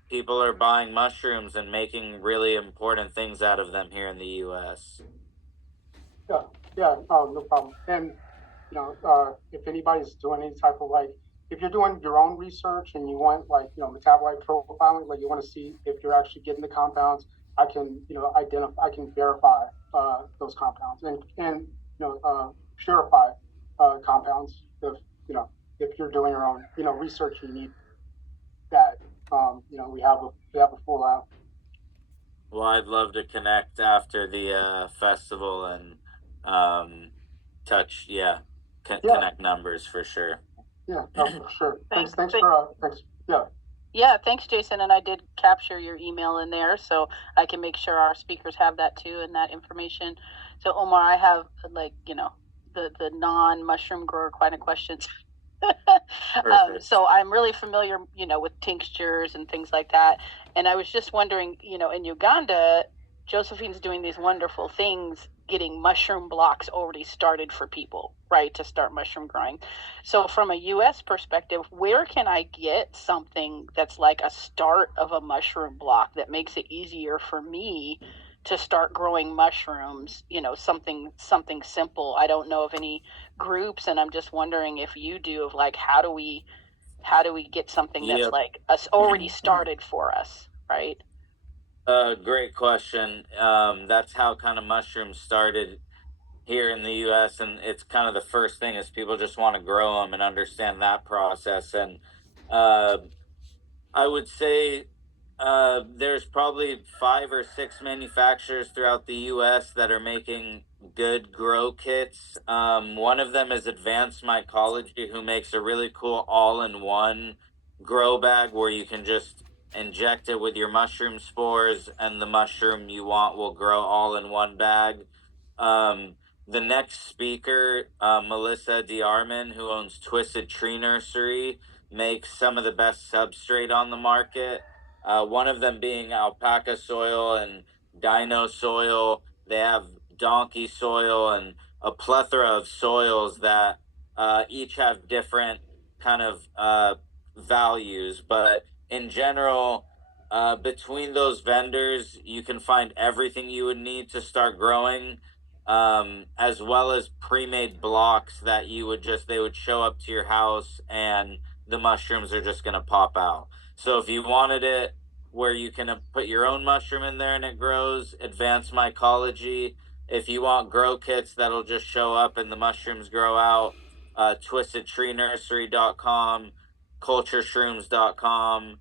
people are buying mushrooms and making really important things out of them here in the US. No problem. And if anybody's doing any type of like if you're doing your own research and you want like, metabolite profiling, like you want to see if you're actually getting the compounds, I can, I can verify those compounds and purify compounds if you're doing your own, research, you need that. We have a full lab. Well, I'd love to connect after the festival and touch, connect numbers for sure. Yeah, for sure. Thanks. Thanks. Yeah. Yeah, thanks, Jason. And I did capture your email in there, so I can make sure our speakers have that too and that information. So, Omar, I have the non-mushroom grower kind of questions. So I'm really familiar, with tinctures and things like that. And I was just wondering, in Uganda, Josephine's doing these wonderful things, getting mushroom blocks already started for people, right, to start mushroom growing. So from a US perspective, where can I get something that's like a start of a mushroom block that makes it easier for me to start growing mushrooms, something simple? I don't know of any groups, and I'm just wondering if you do, of like, how do we get something that's like us already started for us, right? Great question. That's how kind of mushrooms started here in the US, and it's kind of the first thing is people just want to grow them and understand that process. And I would say there's probably 5 or 6 manufacturers throughout the US that are making good grow kits. One of them is Advanced Mycology, who makes a really cool all-in-one grow bag where you can just inject it with your mushroom spores and the mushroom you want will grow all in one bag. The next speaker, Melissa Diarman, who owns Twisted Tree Nursery, makes some of the best substrate on the market. One of them being alpaca soil and dino soil. They have donkey soil and a plethora of soils that each have different kind of values. But in general, between those vendors, you can find everything you would need to start growing, as well as pre-made blocks that they would show up to your house and the mushrooms are just going to pop out. So if you wanted it where you can put your own mushroom in there and it grows, Advanced Mycology. If you want grow kits that'll just show up and the mushrooms grow out, twistedtreenursery.com, cultureshrooms.com,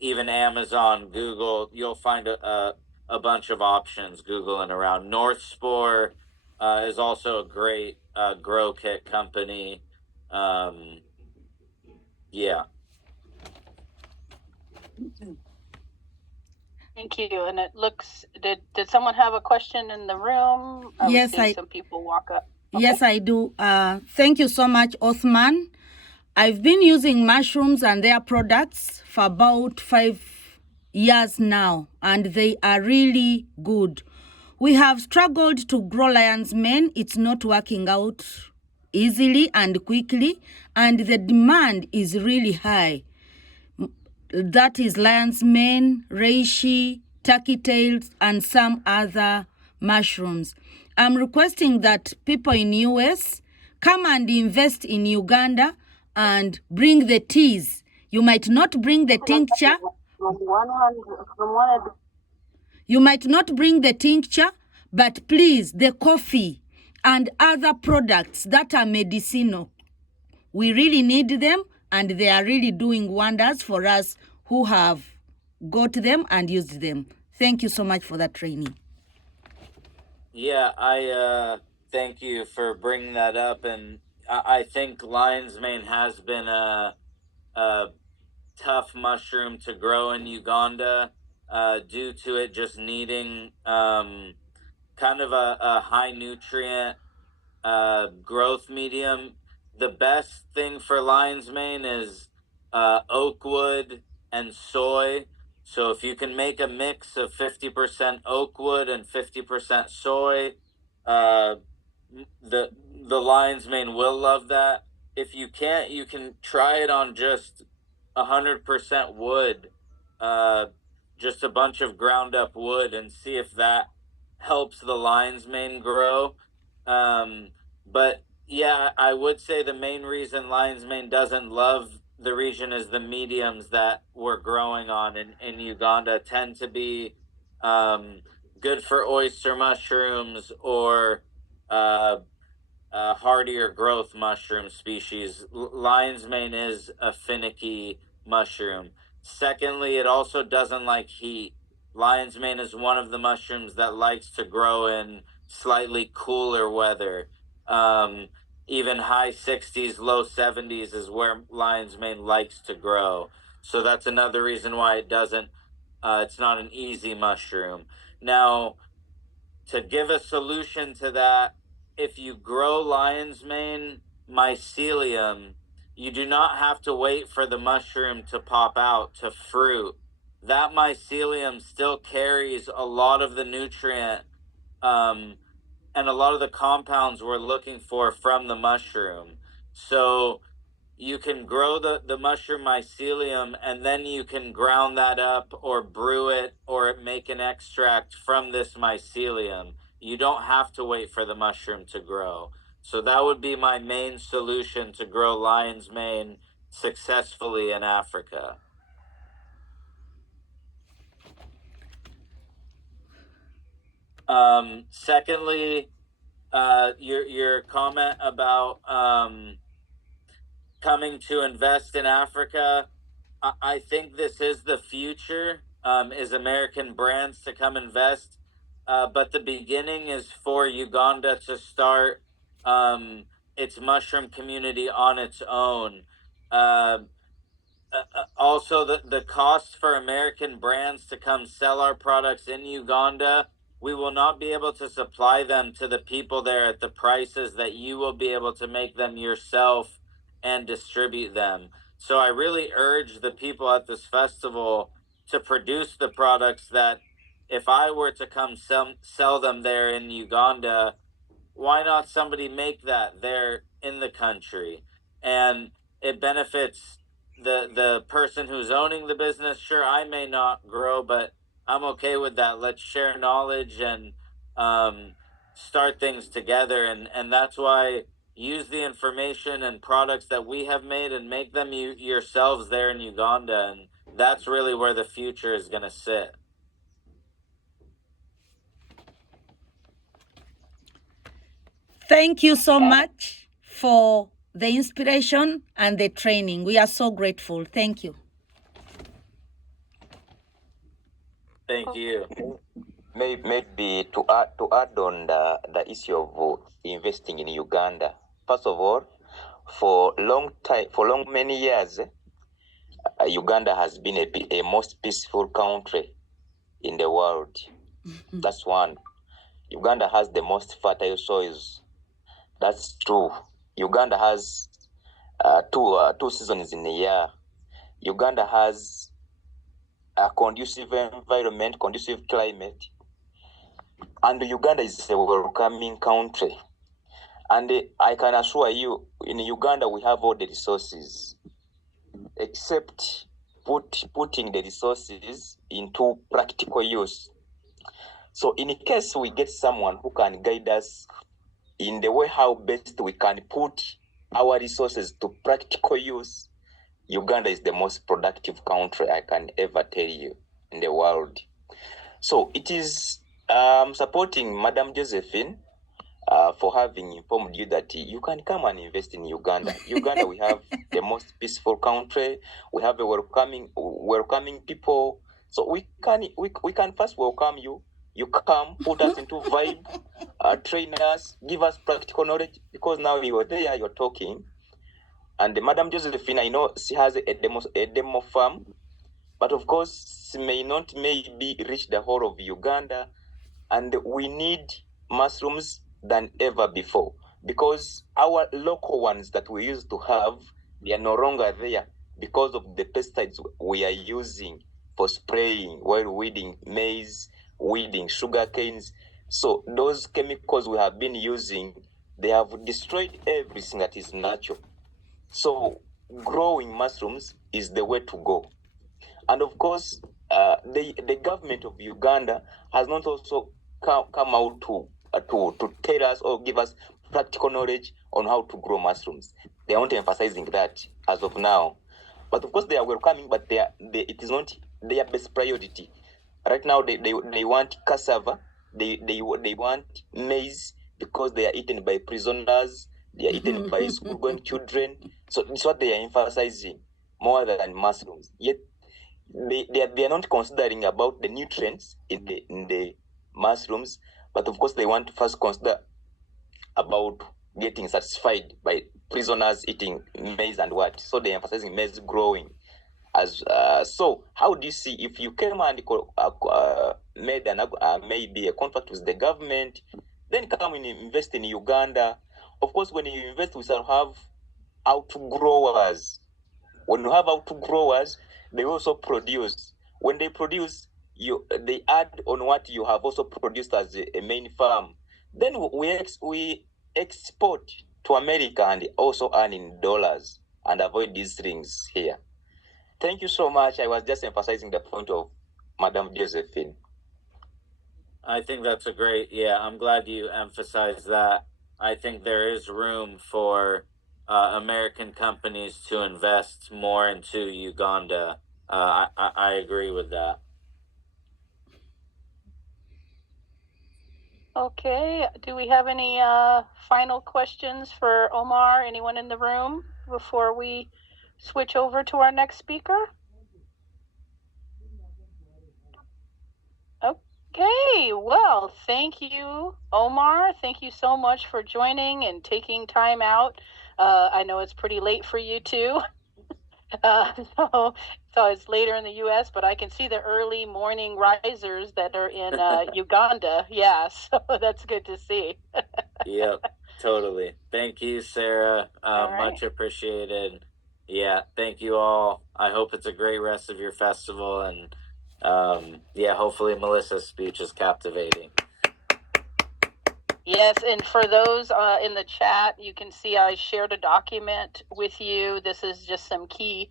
even Amazon, Google, you'll find a bunch of options Googling around. North Spore is also a great grow kit company. Yeah. Thank you. And it looks, did someone have a question in the room? Yes, some people walk up. Okay. Yes, I do. Thank you so much, Othman. I've been using mushrooms and their products for about 5 years now, and they are really good. We have struggled to grow lion's mane. It's not working out easily and quickly, and the demand is really high. That is lion's mane, reishi, turkey tails, and some other mushrooms. I'm requesting that people in US come and invest in Uganda and bring the teas. You might not bring the tincture. You might not bring the tincture, but please, the coffee and other products that are medicinal. We really need them, and they are really doing wonders for us who have got them and used them. Thank you so much for that training. Yeah, I thank you for bringing that up, and I think lion's mane has been a tough mushroom to grow in Uganda due to it just needing kind of a high nutrient growth medium. The best thing for lion's mane is oak wood and soy. So if you can make a mix of 50% oak wood and 50% soy, the lion's mane will love that. If you can't, you can try it on just 100% wood, just a bunch of ground up wood, and see if that helps the lion's mane grow. But Yeah, I would say the main reason lion's mane doesn't love the region is the mediums that we're growing on in Uganda tend to be good for oyster mushrooms or hardier growth mushroom species. Lion's mane is a finicky mushroom. Secondly, it also doesn't like heat. Lion's mane is one of the mushrooms that likes to grow in slightly cooler weather. Even high 60s, low 70s is where lion's mane likes to grow. So that's another reason why it doesn't, it's not an easy mushroom. Now, to give a solution to that, if you grow lion's mane mycelium, you do not have to wait for the mushroom to pop out to fruit. That mycelium still carries a lot of the nutrient and a lot of the compounds we're looking for from the mushroom. So you can grow the mushroom mycelium and then you can ground that up or brew it or make an extract from this mycelium. You don't have to wait for the mushroom to grow. So that would be my main solution to grow lion's mane successfully in Africa. Secondly, your comment about coming to invest in Africa, I think this is the future, is American brands to come invest. But the beginning is for Uganda to start its mushroom community on its own. Also, the cost for American brands to come sell our products in Uganda, we will not be able to supply them to the people there at the prices that you will be able to make them yourself and distribute them. So I really urge the people at this festival to produce the products that if I were to come sell them there in Uganda, why not somebody make that there in the country? And it benefits the person who's owning the business. Sure, I may not grow, but I'm okay with that. Let's share knowledge and start things together. And that's why use the information and products that we have made and make them yourselves there in Uganda. And that's really where the future is going to sit. Thank you so much for the inspiration and the training. We are so grateful. Thank you. Thank you. Maybe to add on the issue of investing in Uganda. First of all, for many years, Uganda has been a most peaceful country in the world. That's one. Uganda has the most fertile soils. That's true. Uganda has two seasons in a year. Uganda has a conducive environment, conducive climate. And Uganda is a welcoming country. And I can assure you, in Uganda, we have all the resources, except putting the resources into practical use. So in case we get someone who can guide us in the way how best we can put our resources to practical use, Uganda is the most productive country I can ever tell you in the world. So it is supporting Madam Josephine for having informed you that you can come and invest in Uganda. Uganda, we have the most peaceful country. We have a welcoming people. So we can first welcome you. You come, put us into vibe, train us, give us practical knowledge, because now you are there, you're talking. And Madam Josephine, I know she has a demo farm, but of course, she may not maybe reach the whole of Uganda, and we need mushrooms than ever before, because our local ones that we used to have, they are no longer there because of the pesticides we are using for spraying while weeding maize, weeding sugar canes. So those chemicals we have been using, they have destroyed everything that is natural. So growing mushrooms is the way to go. And of course, the government of Uganda has not also come out to tell us or give us practical knowledge on how to grow mushrooms. They are not emphasizing that as of now. But of course, they are welcoming, but it is not their best priority. Right now, they want cassava, they want maize because they are eaten by prisoners, they are eaten by school-going children. So it's what they are emphasizing more than mushrooms. Yet they are not considering about the nutrients in the mushrooms, but of course they want to first consider about getting satisfied by prisoners eating maize and what. So they're emphasizing maize growing. So how do you see if you came and made maybe a contract with the government, then come and invest in Uganda? Of course, when you invest, we shall have outgrowers. When you have outgrowers, they also produce. When they produce, they add on what you have also produced as a main farm. Then we export to America and also earn in dollars and avoid these things here. Thank you so much. I was just emphasizing the point of Madam Josephine. I think that's a great, I'm glad you emphasized that. I think there is room for American companies to invest more into Uganda. I agree with that. Okay, do we have any final questions for Omar? Anyone in the room before we switch over to our next speaker? Okay, well, thank you, Omar. Thank you so much for joining and taking time out. I know it's pretty late for you too. So it's later in the U.S., but I can see the early morning risers that are in Uganda. Yeah, so that's good to see. Yep, totally. Thank you, Sarah. All right. Much appreciated. Yeah, thank you all. I hope it's a great rest of your festival, and hopefully Melissa's speech is captivating. Yes, and for those in the chat, you can see I shared a document with you. This is just some key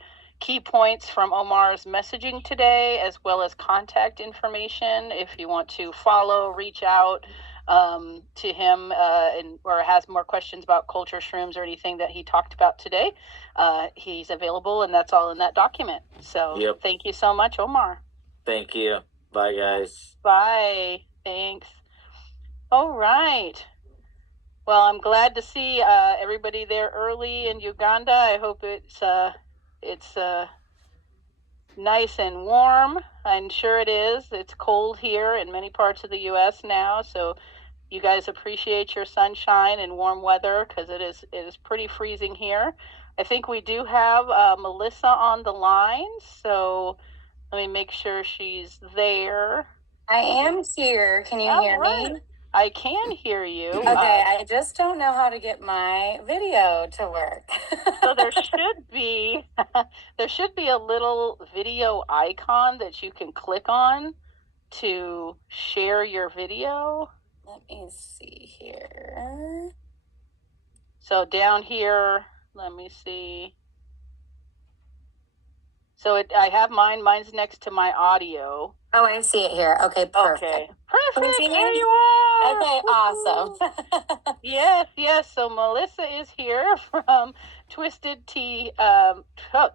points from Omar's messaging today, as well as contact information if you want to follow, reach out to him or has more questions about culture shrooms or anything that he talked about today. He's available, and that's all in that document. So Thank you so much, Omar. Thank you. Bye, guys. Bye. Thanks. All right. Well, I'm glad to see everybody there early in Uganda. I hope it's nice and warm. I'm sure it is. It's cold here in many parts of the U.S. now, so you guys appreciate your sunshine and warm weather because it is pretty freezing here. I think we do have Melissa on the line, so let me make sure she's there. I am here. Can you hear me? I can hear you. Okay, I just don't know how to get my video to work. So there should be a little video icon that you can click on to share your video. Let me see here. So down here, let me see. So I have mine. Mine's next to my audio. Oh, I see it here. Okay, perfect. Okay, perfect. There you are. Okay, awesome. Yes. So Melissa is here from Twisted Tea.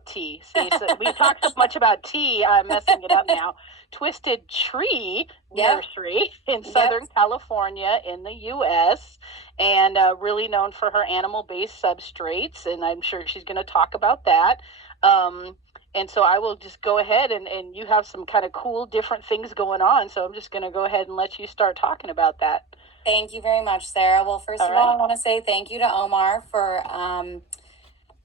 Tea. See, so we talked so much about tea. I'm messing it up now. Twisted Tree Nursery in Southern California in the U.S. and really known for her animal-based substrates. And I'm sure she's going to talk about that. And so I will just go ahead and you have some kind of cool different things going on. So I'm just going to go ahead and let you start talking about that. Thank you very much, Sarah. Well, first of all, I want to say thank you to Omar for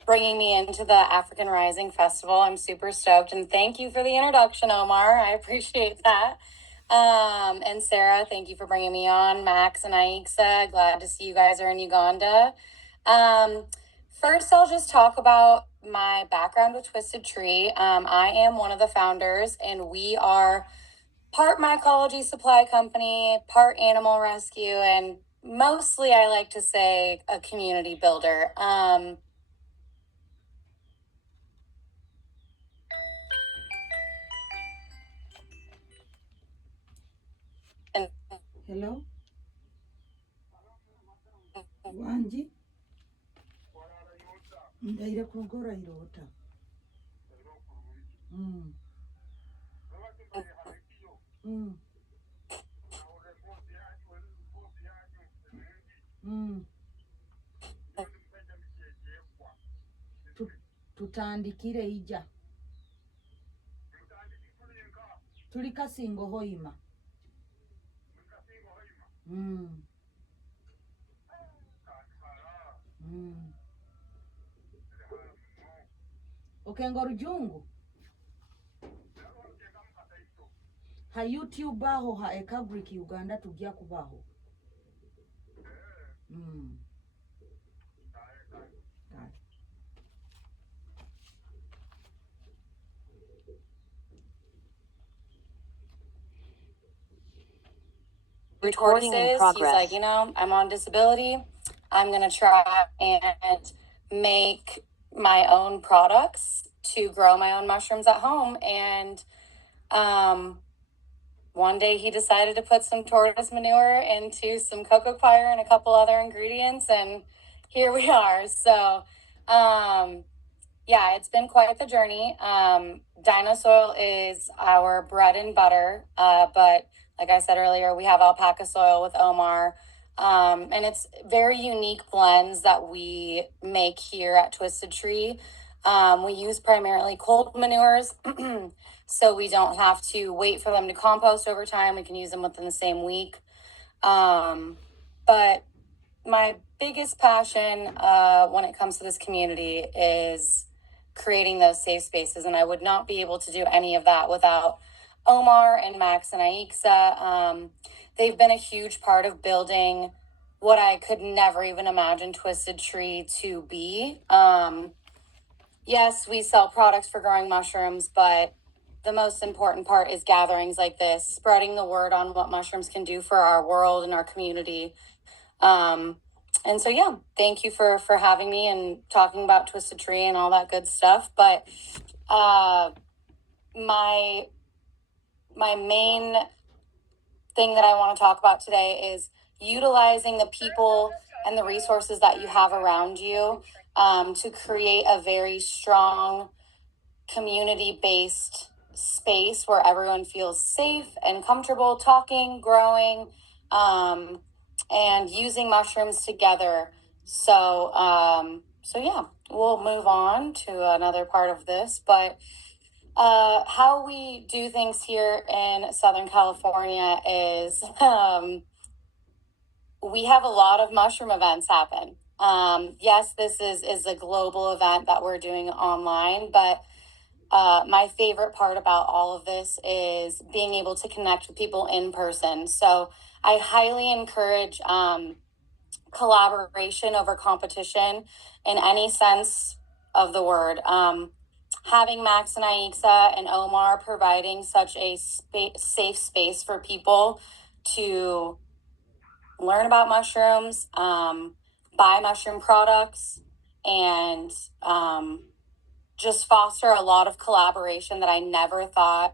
bringing me into the African Rising Festival. I'm super stoked. And thank you for the introduction, Omar. I appreciate that. And Sarah, thank you for bringing me on. Max and Aixa, glad to see you guys are in Uganda. First, I'll just talk about my background with Twisted Tree. I am one of the founders, and we are part mycology supply company, part animal rescue, and mostly, I like to say, a community builder. Hello? Wanji? Ndaire kugora irota. Tutandikire ija. Tuli Kasingo Hoima. Okengo Rujungu. Ha YouTube aho ha Eco-Agric Uganda tujja kubaho. Recording in Tortoises. progress. He's like, you know, I'm on disability. I'm gonna try and make my own products to grow my own mushrooms at home. And one day he decided to put some tortoise manure into some cocoa fire and a couple other ingredients, and here we are. So yeah, it's been quite the journey. Dino soil is our bread and butter, but like I said earlier, we have alpaca soil with Omar. And it's very unique blends that we make here at Twisted Tree. We use primarily cold manures, so we don't have to wait for them to compost over time. We can use them within the same week. But my biggest passion when it comes to this community is creating those safe spaces, and I would not be able to do any of that without Omar and Max and Aixa. They've been a huge part of building what I could never even imagine Twisted Tree to be. Yes, we sell products for growing mushrooms, but the most important part is gatherings like this, spreading the word on what mushrooms can do for our world and our community. And so, yeah, thank you for having me and talking about Twisted Tree and all that good stuff. But my main thing that I want to talk about today is utilizing the people and the resources that you have around you to create a very strong community-based space where everyone feels safe and comfortable talking, growing, and using mushrooms together. So yeah, we'll move on to another part of this, but how we do things here in Southern California is we have a lot of mushroom events happen. Yes, this is a global event that we're doing online, but my favorite part about all of this is being able to connect with people in person. So I highly encourage collaboration over competition in any sense of the word. Having Max and Aixa and Omar providing such a safe space for people to learn about mushrooms, buy mushroom products, and just foster a lot of collaboration that I never thought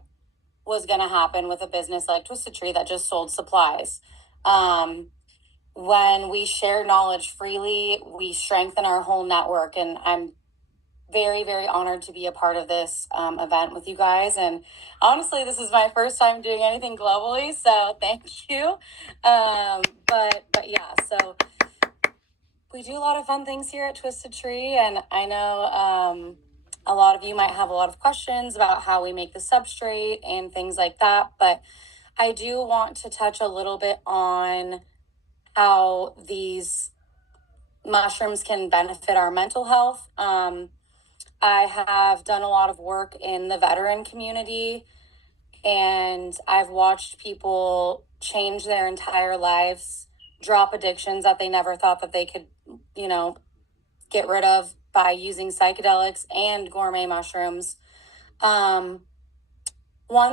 was going to happen with a business like Twisted Tree that just sold supplies. When we share knowledge freely, we strengthen our whole network, and I'm very, very honored to be a part of this event with you guys. And honestly, this is my first time doing anything globally, so thank you. But yeah, so we do a lot of fun things here at Twisted Tree, and I know a lot of you might have a lot of questions about how we make the substrate and things like that, but I do want to touch a little bit on how these mushrooms can benefit our mental health. I have done a lot of work in the veteran community, and I've watched people change their entire lives, drop addictions that they never thought that they could, get rid of by using psychedelics and gourmet mushrooms. One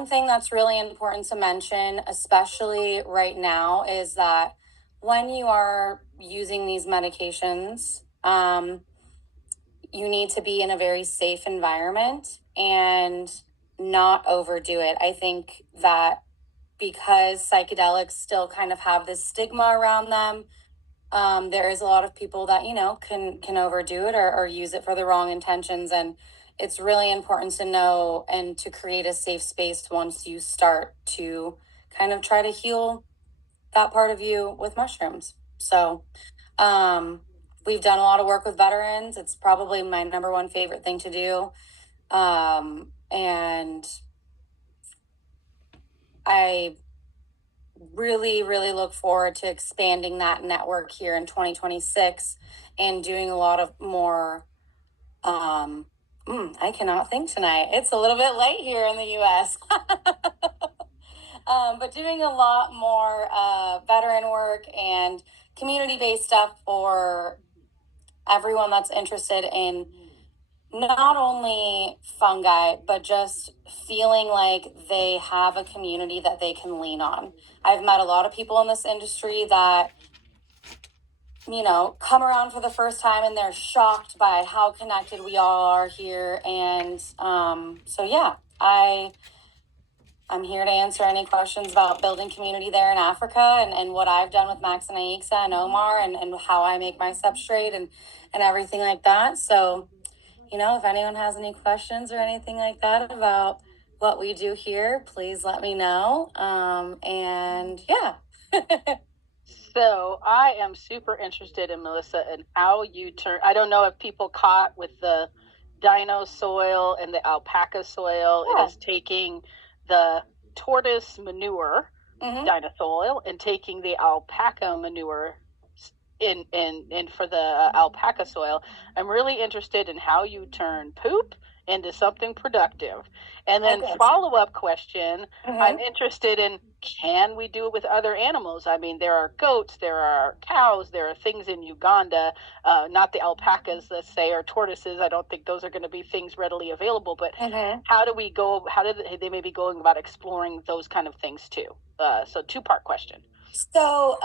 thing that's really important to mention, especially right now, is that when you are using these medications, you need to be in a very safe environment and not overdo it. I think that because psychedelics still kind of have this stigma around them, there is a lot of people that, you know, can overdo it or use it for the wrong intentions. And it's really important to know and to create a safe space once you start to kind of try to heal that part of you with mushrooms. So we've done a lot of work with veterans. It's probably my number one favorite thing to do. And I really, really look forward to expanding that network here in 2026 and doing a lot of more. I cannot think tonight. It's a little bit late here in the US. But doing a lot more veteran work and community-based stuff for everyone that's interested in not only fungi, but just feeling like they have a community that they can lean on. I've met a lot of people in this industry that, you know, come around for the first time and they're shocked by how connected we all are here. And so, yeah, I'm here to answer any questions about building community there in Africa and what I've done with Max and Aixa and Omar and how I make my substrate and everything like that. So, you know, if anyone has any questions or anything like that about what we do here, please let me know. And yeah. So I am super interested in, Melissa, and how you turn. I don't know if people caught with the dino soil and the alpaca soil. Yeah. It is taking the tortoise manure, dino soil, and taking the alpaca manure in for the alpaca soil. I'm really interested in how you turn poop into something productive. And then follow-up question, I'm interested in, can we do it with other animals? I mean, there are goats, there are cows, there are things in Uganda, not the alpacas, let's say, or tortoises. I don't think those are going to be things readily available, but how do they maybe going about exploring those kind of things too? So two-part question. So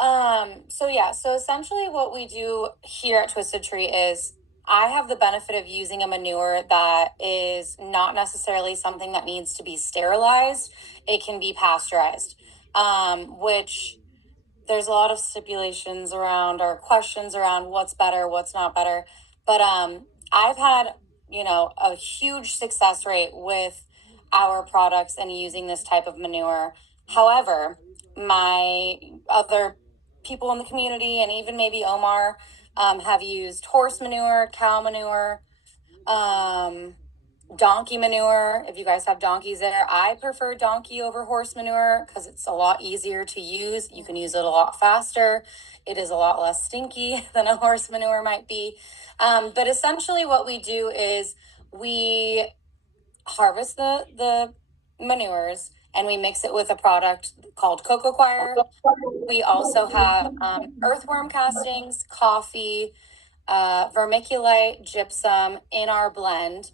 essentially what we do here at Twisted Tree is I have the benefit of using a manure that is not necessarily something that needs to be sterilized. It can be pasteurized, which there's a lot of stipulations around or questions around what's better, what's not better. But I've had, you know, a huge success rate with our products and using this type of manure. However, my other people in the community and even maybe Omar have used horse manure, cow manure, donkey manure. If you guys have donkeys there, I prefer donkey over horse manure because it's a lot easier to use. You can use it a lot faster. It is a lot less stinky than a horse manure might be. But essentially what we do is we harvest the manures and we mix it with a product called Cocoa Choir. We also have earthworm castings, coffee, vermiculite, gypsum in our blend.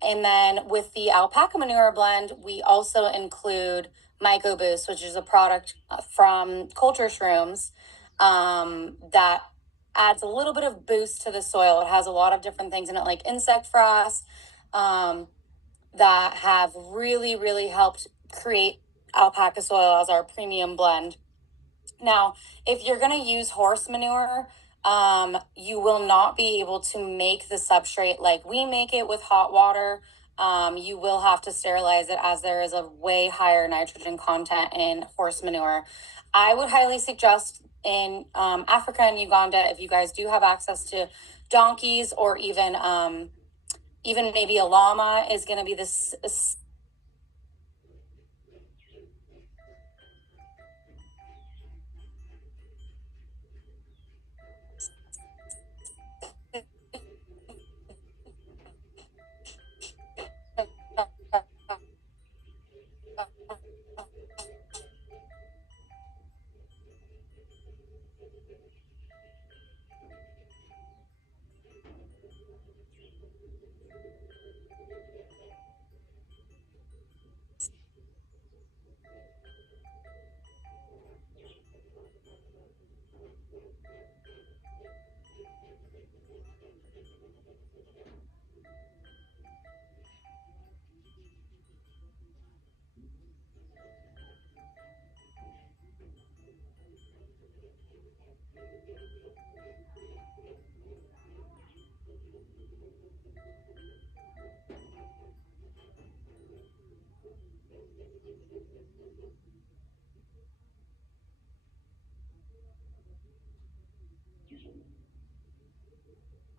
And then with the alpaca manure blend, we also include Myco Boost, which is a product from culture shrooms that adds a little bit of boost to the soil. It has a lot of different things in it, like insect frass, that have really, really helped create alpaca soil as our premium blend. Now, if you're going to use horse manure, you will not be able to make the substrate like we make it with hot water. You will have to sterilize it as there is a way higher nitrogen content in horse manure. I would highly suggest in Africa and Uganda, if you guys do have access to donkeys or even maybe a llama is going to be this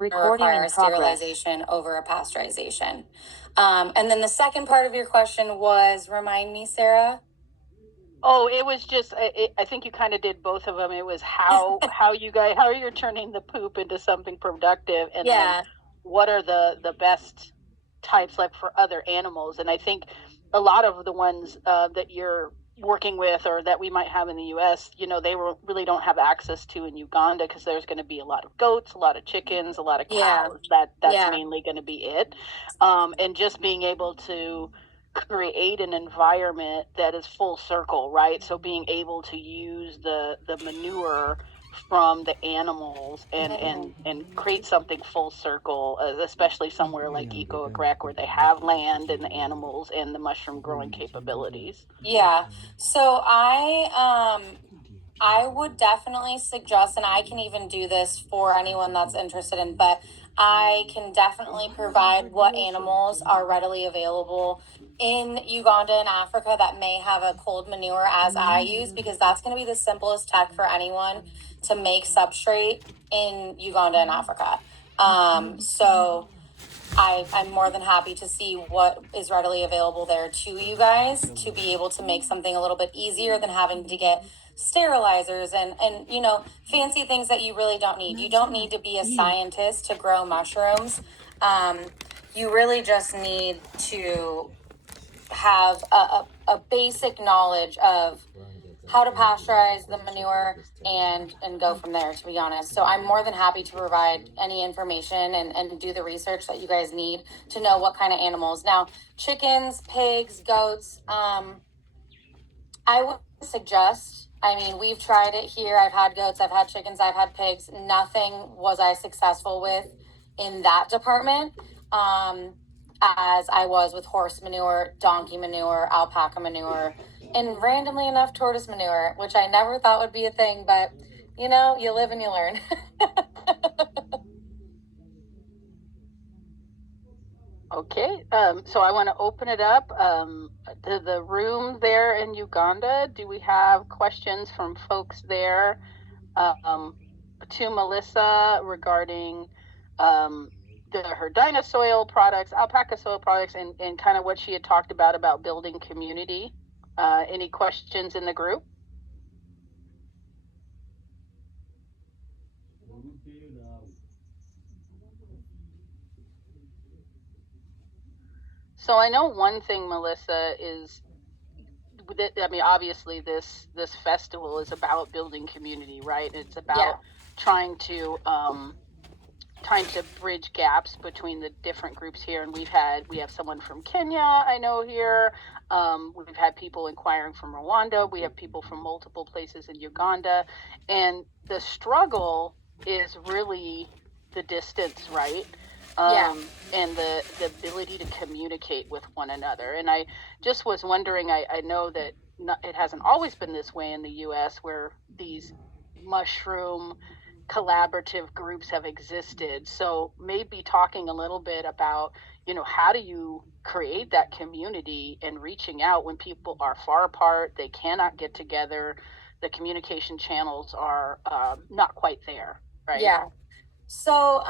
Recording require in a progress. sterilization over a pasteurization. And then the second part of your question was, remind me, Sarah. Oh, it was just, I think you kind of did both of them. It was how you're turning the poop into something productive, and then what are the best types like for other animals. And I think a lot of the ones that you're working with or that we might have in the US, they really don't have access to in Uganda, because there's going to be a lot of goats, a lot of chickens, a lot of cows. That's mainly going to be it. And just being able to create an environment that is full circle, right? So being able to use the manure from the animals and create something full circle, especially somewhere like Eco-Agric, where they have land and the animals and the mushroom growing capabilities. Yeah. So I would definitely suggest, and I can even do this for anyone that's interested in, but I can definitely provide what animals are readily available in Uganda and Africa that may have a cold manure as I use, because that's going to be the simplest tech for anyone to make substrate in Uganda and Africa. So I'm more than happy to see what is readily available there to you guys, to be able to make something a little bit easier than having to get sterilizers and fancy things that you really don't need. You don't need to be a scientist to grow mushrooms. You really just need to have a basic knowledge of how to pasteurize the manure and go from there, to be honest. So I'm more than happy to provide any information and do the research that you guys need to know what kind of animals. Now, chickens, pigs, goats, I would suggest, we've tried it here. I've had goats, I've had chickens, I've had pigs. Nothing was I successful with in that department. As I was with horse manure, donkey manure, alpaca manure, and randomly enough, tortoise manure, which I never thought would be a thing, but you live and you learn. Okay, so I want to open it up to the room there in Uganda. Do we have questions from folks there to Melissa regarding her Dyna soil products, alpaca soil products, and kind of what she had talked about building community? Any questions in the group? So I know one thing, Melissa, is obviously this festival is about building community, right? It's about trying to bridge gaps between the different groups here. And we have someone from Kenya, I know, here. We've had people inquiring from Rwanda. We have people from multiple places in Uganda. And the struggle is really the distance, right? And the ability to communicate with one another. And I just was wondering, I know that it hasn't always been this way in the US, where these mushroom collaborative groups have existed. So maybe talking a little bit about, how do you create that community and reaching out when people are far apart, they cannot get together, the communication channels are not quite there, right? Yeah. So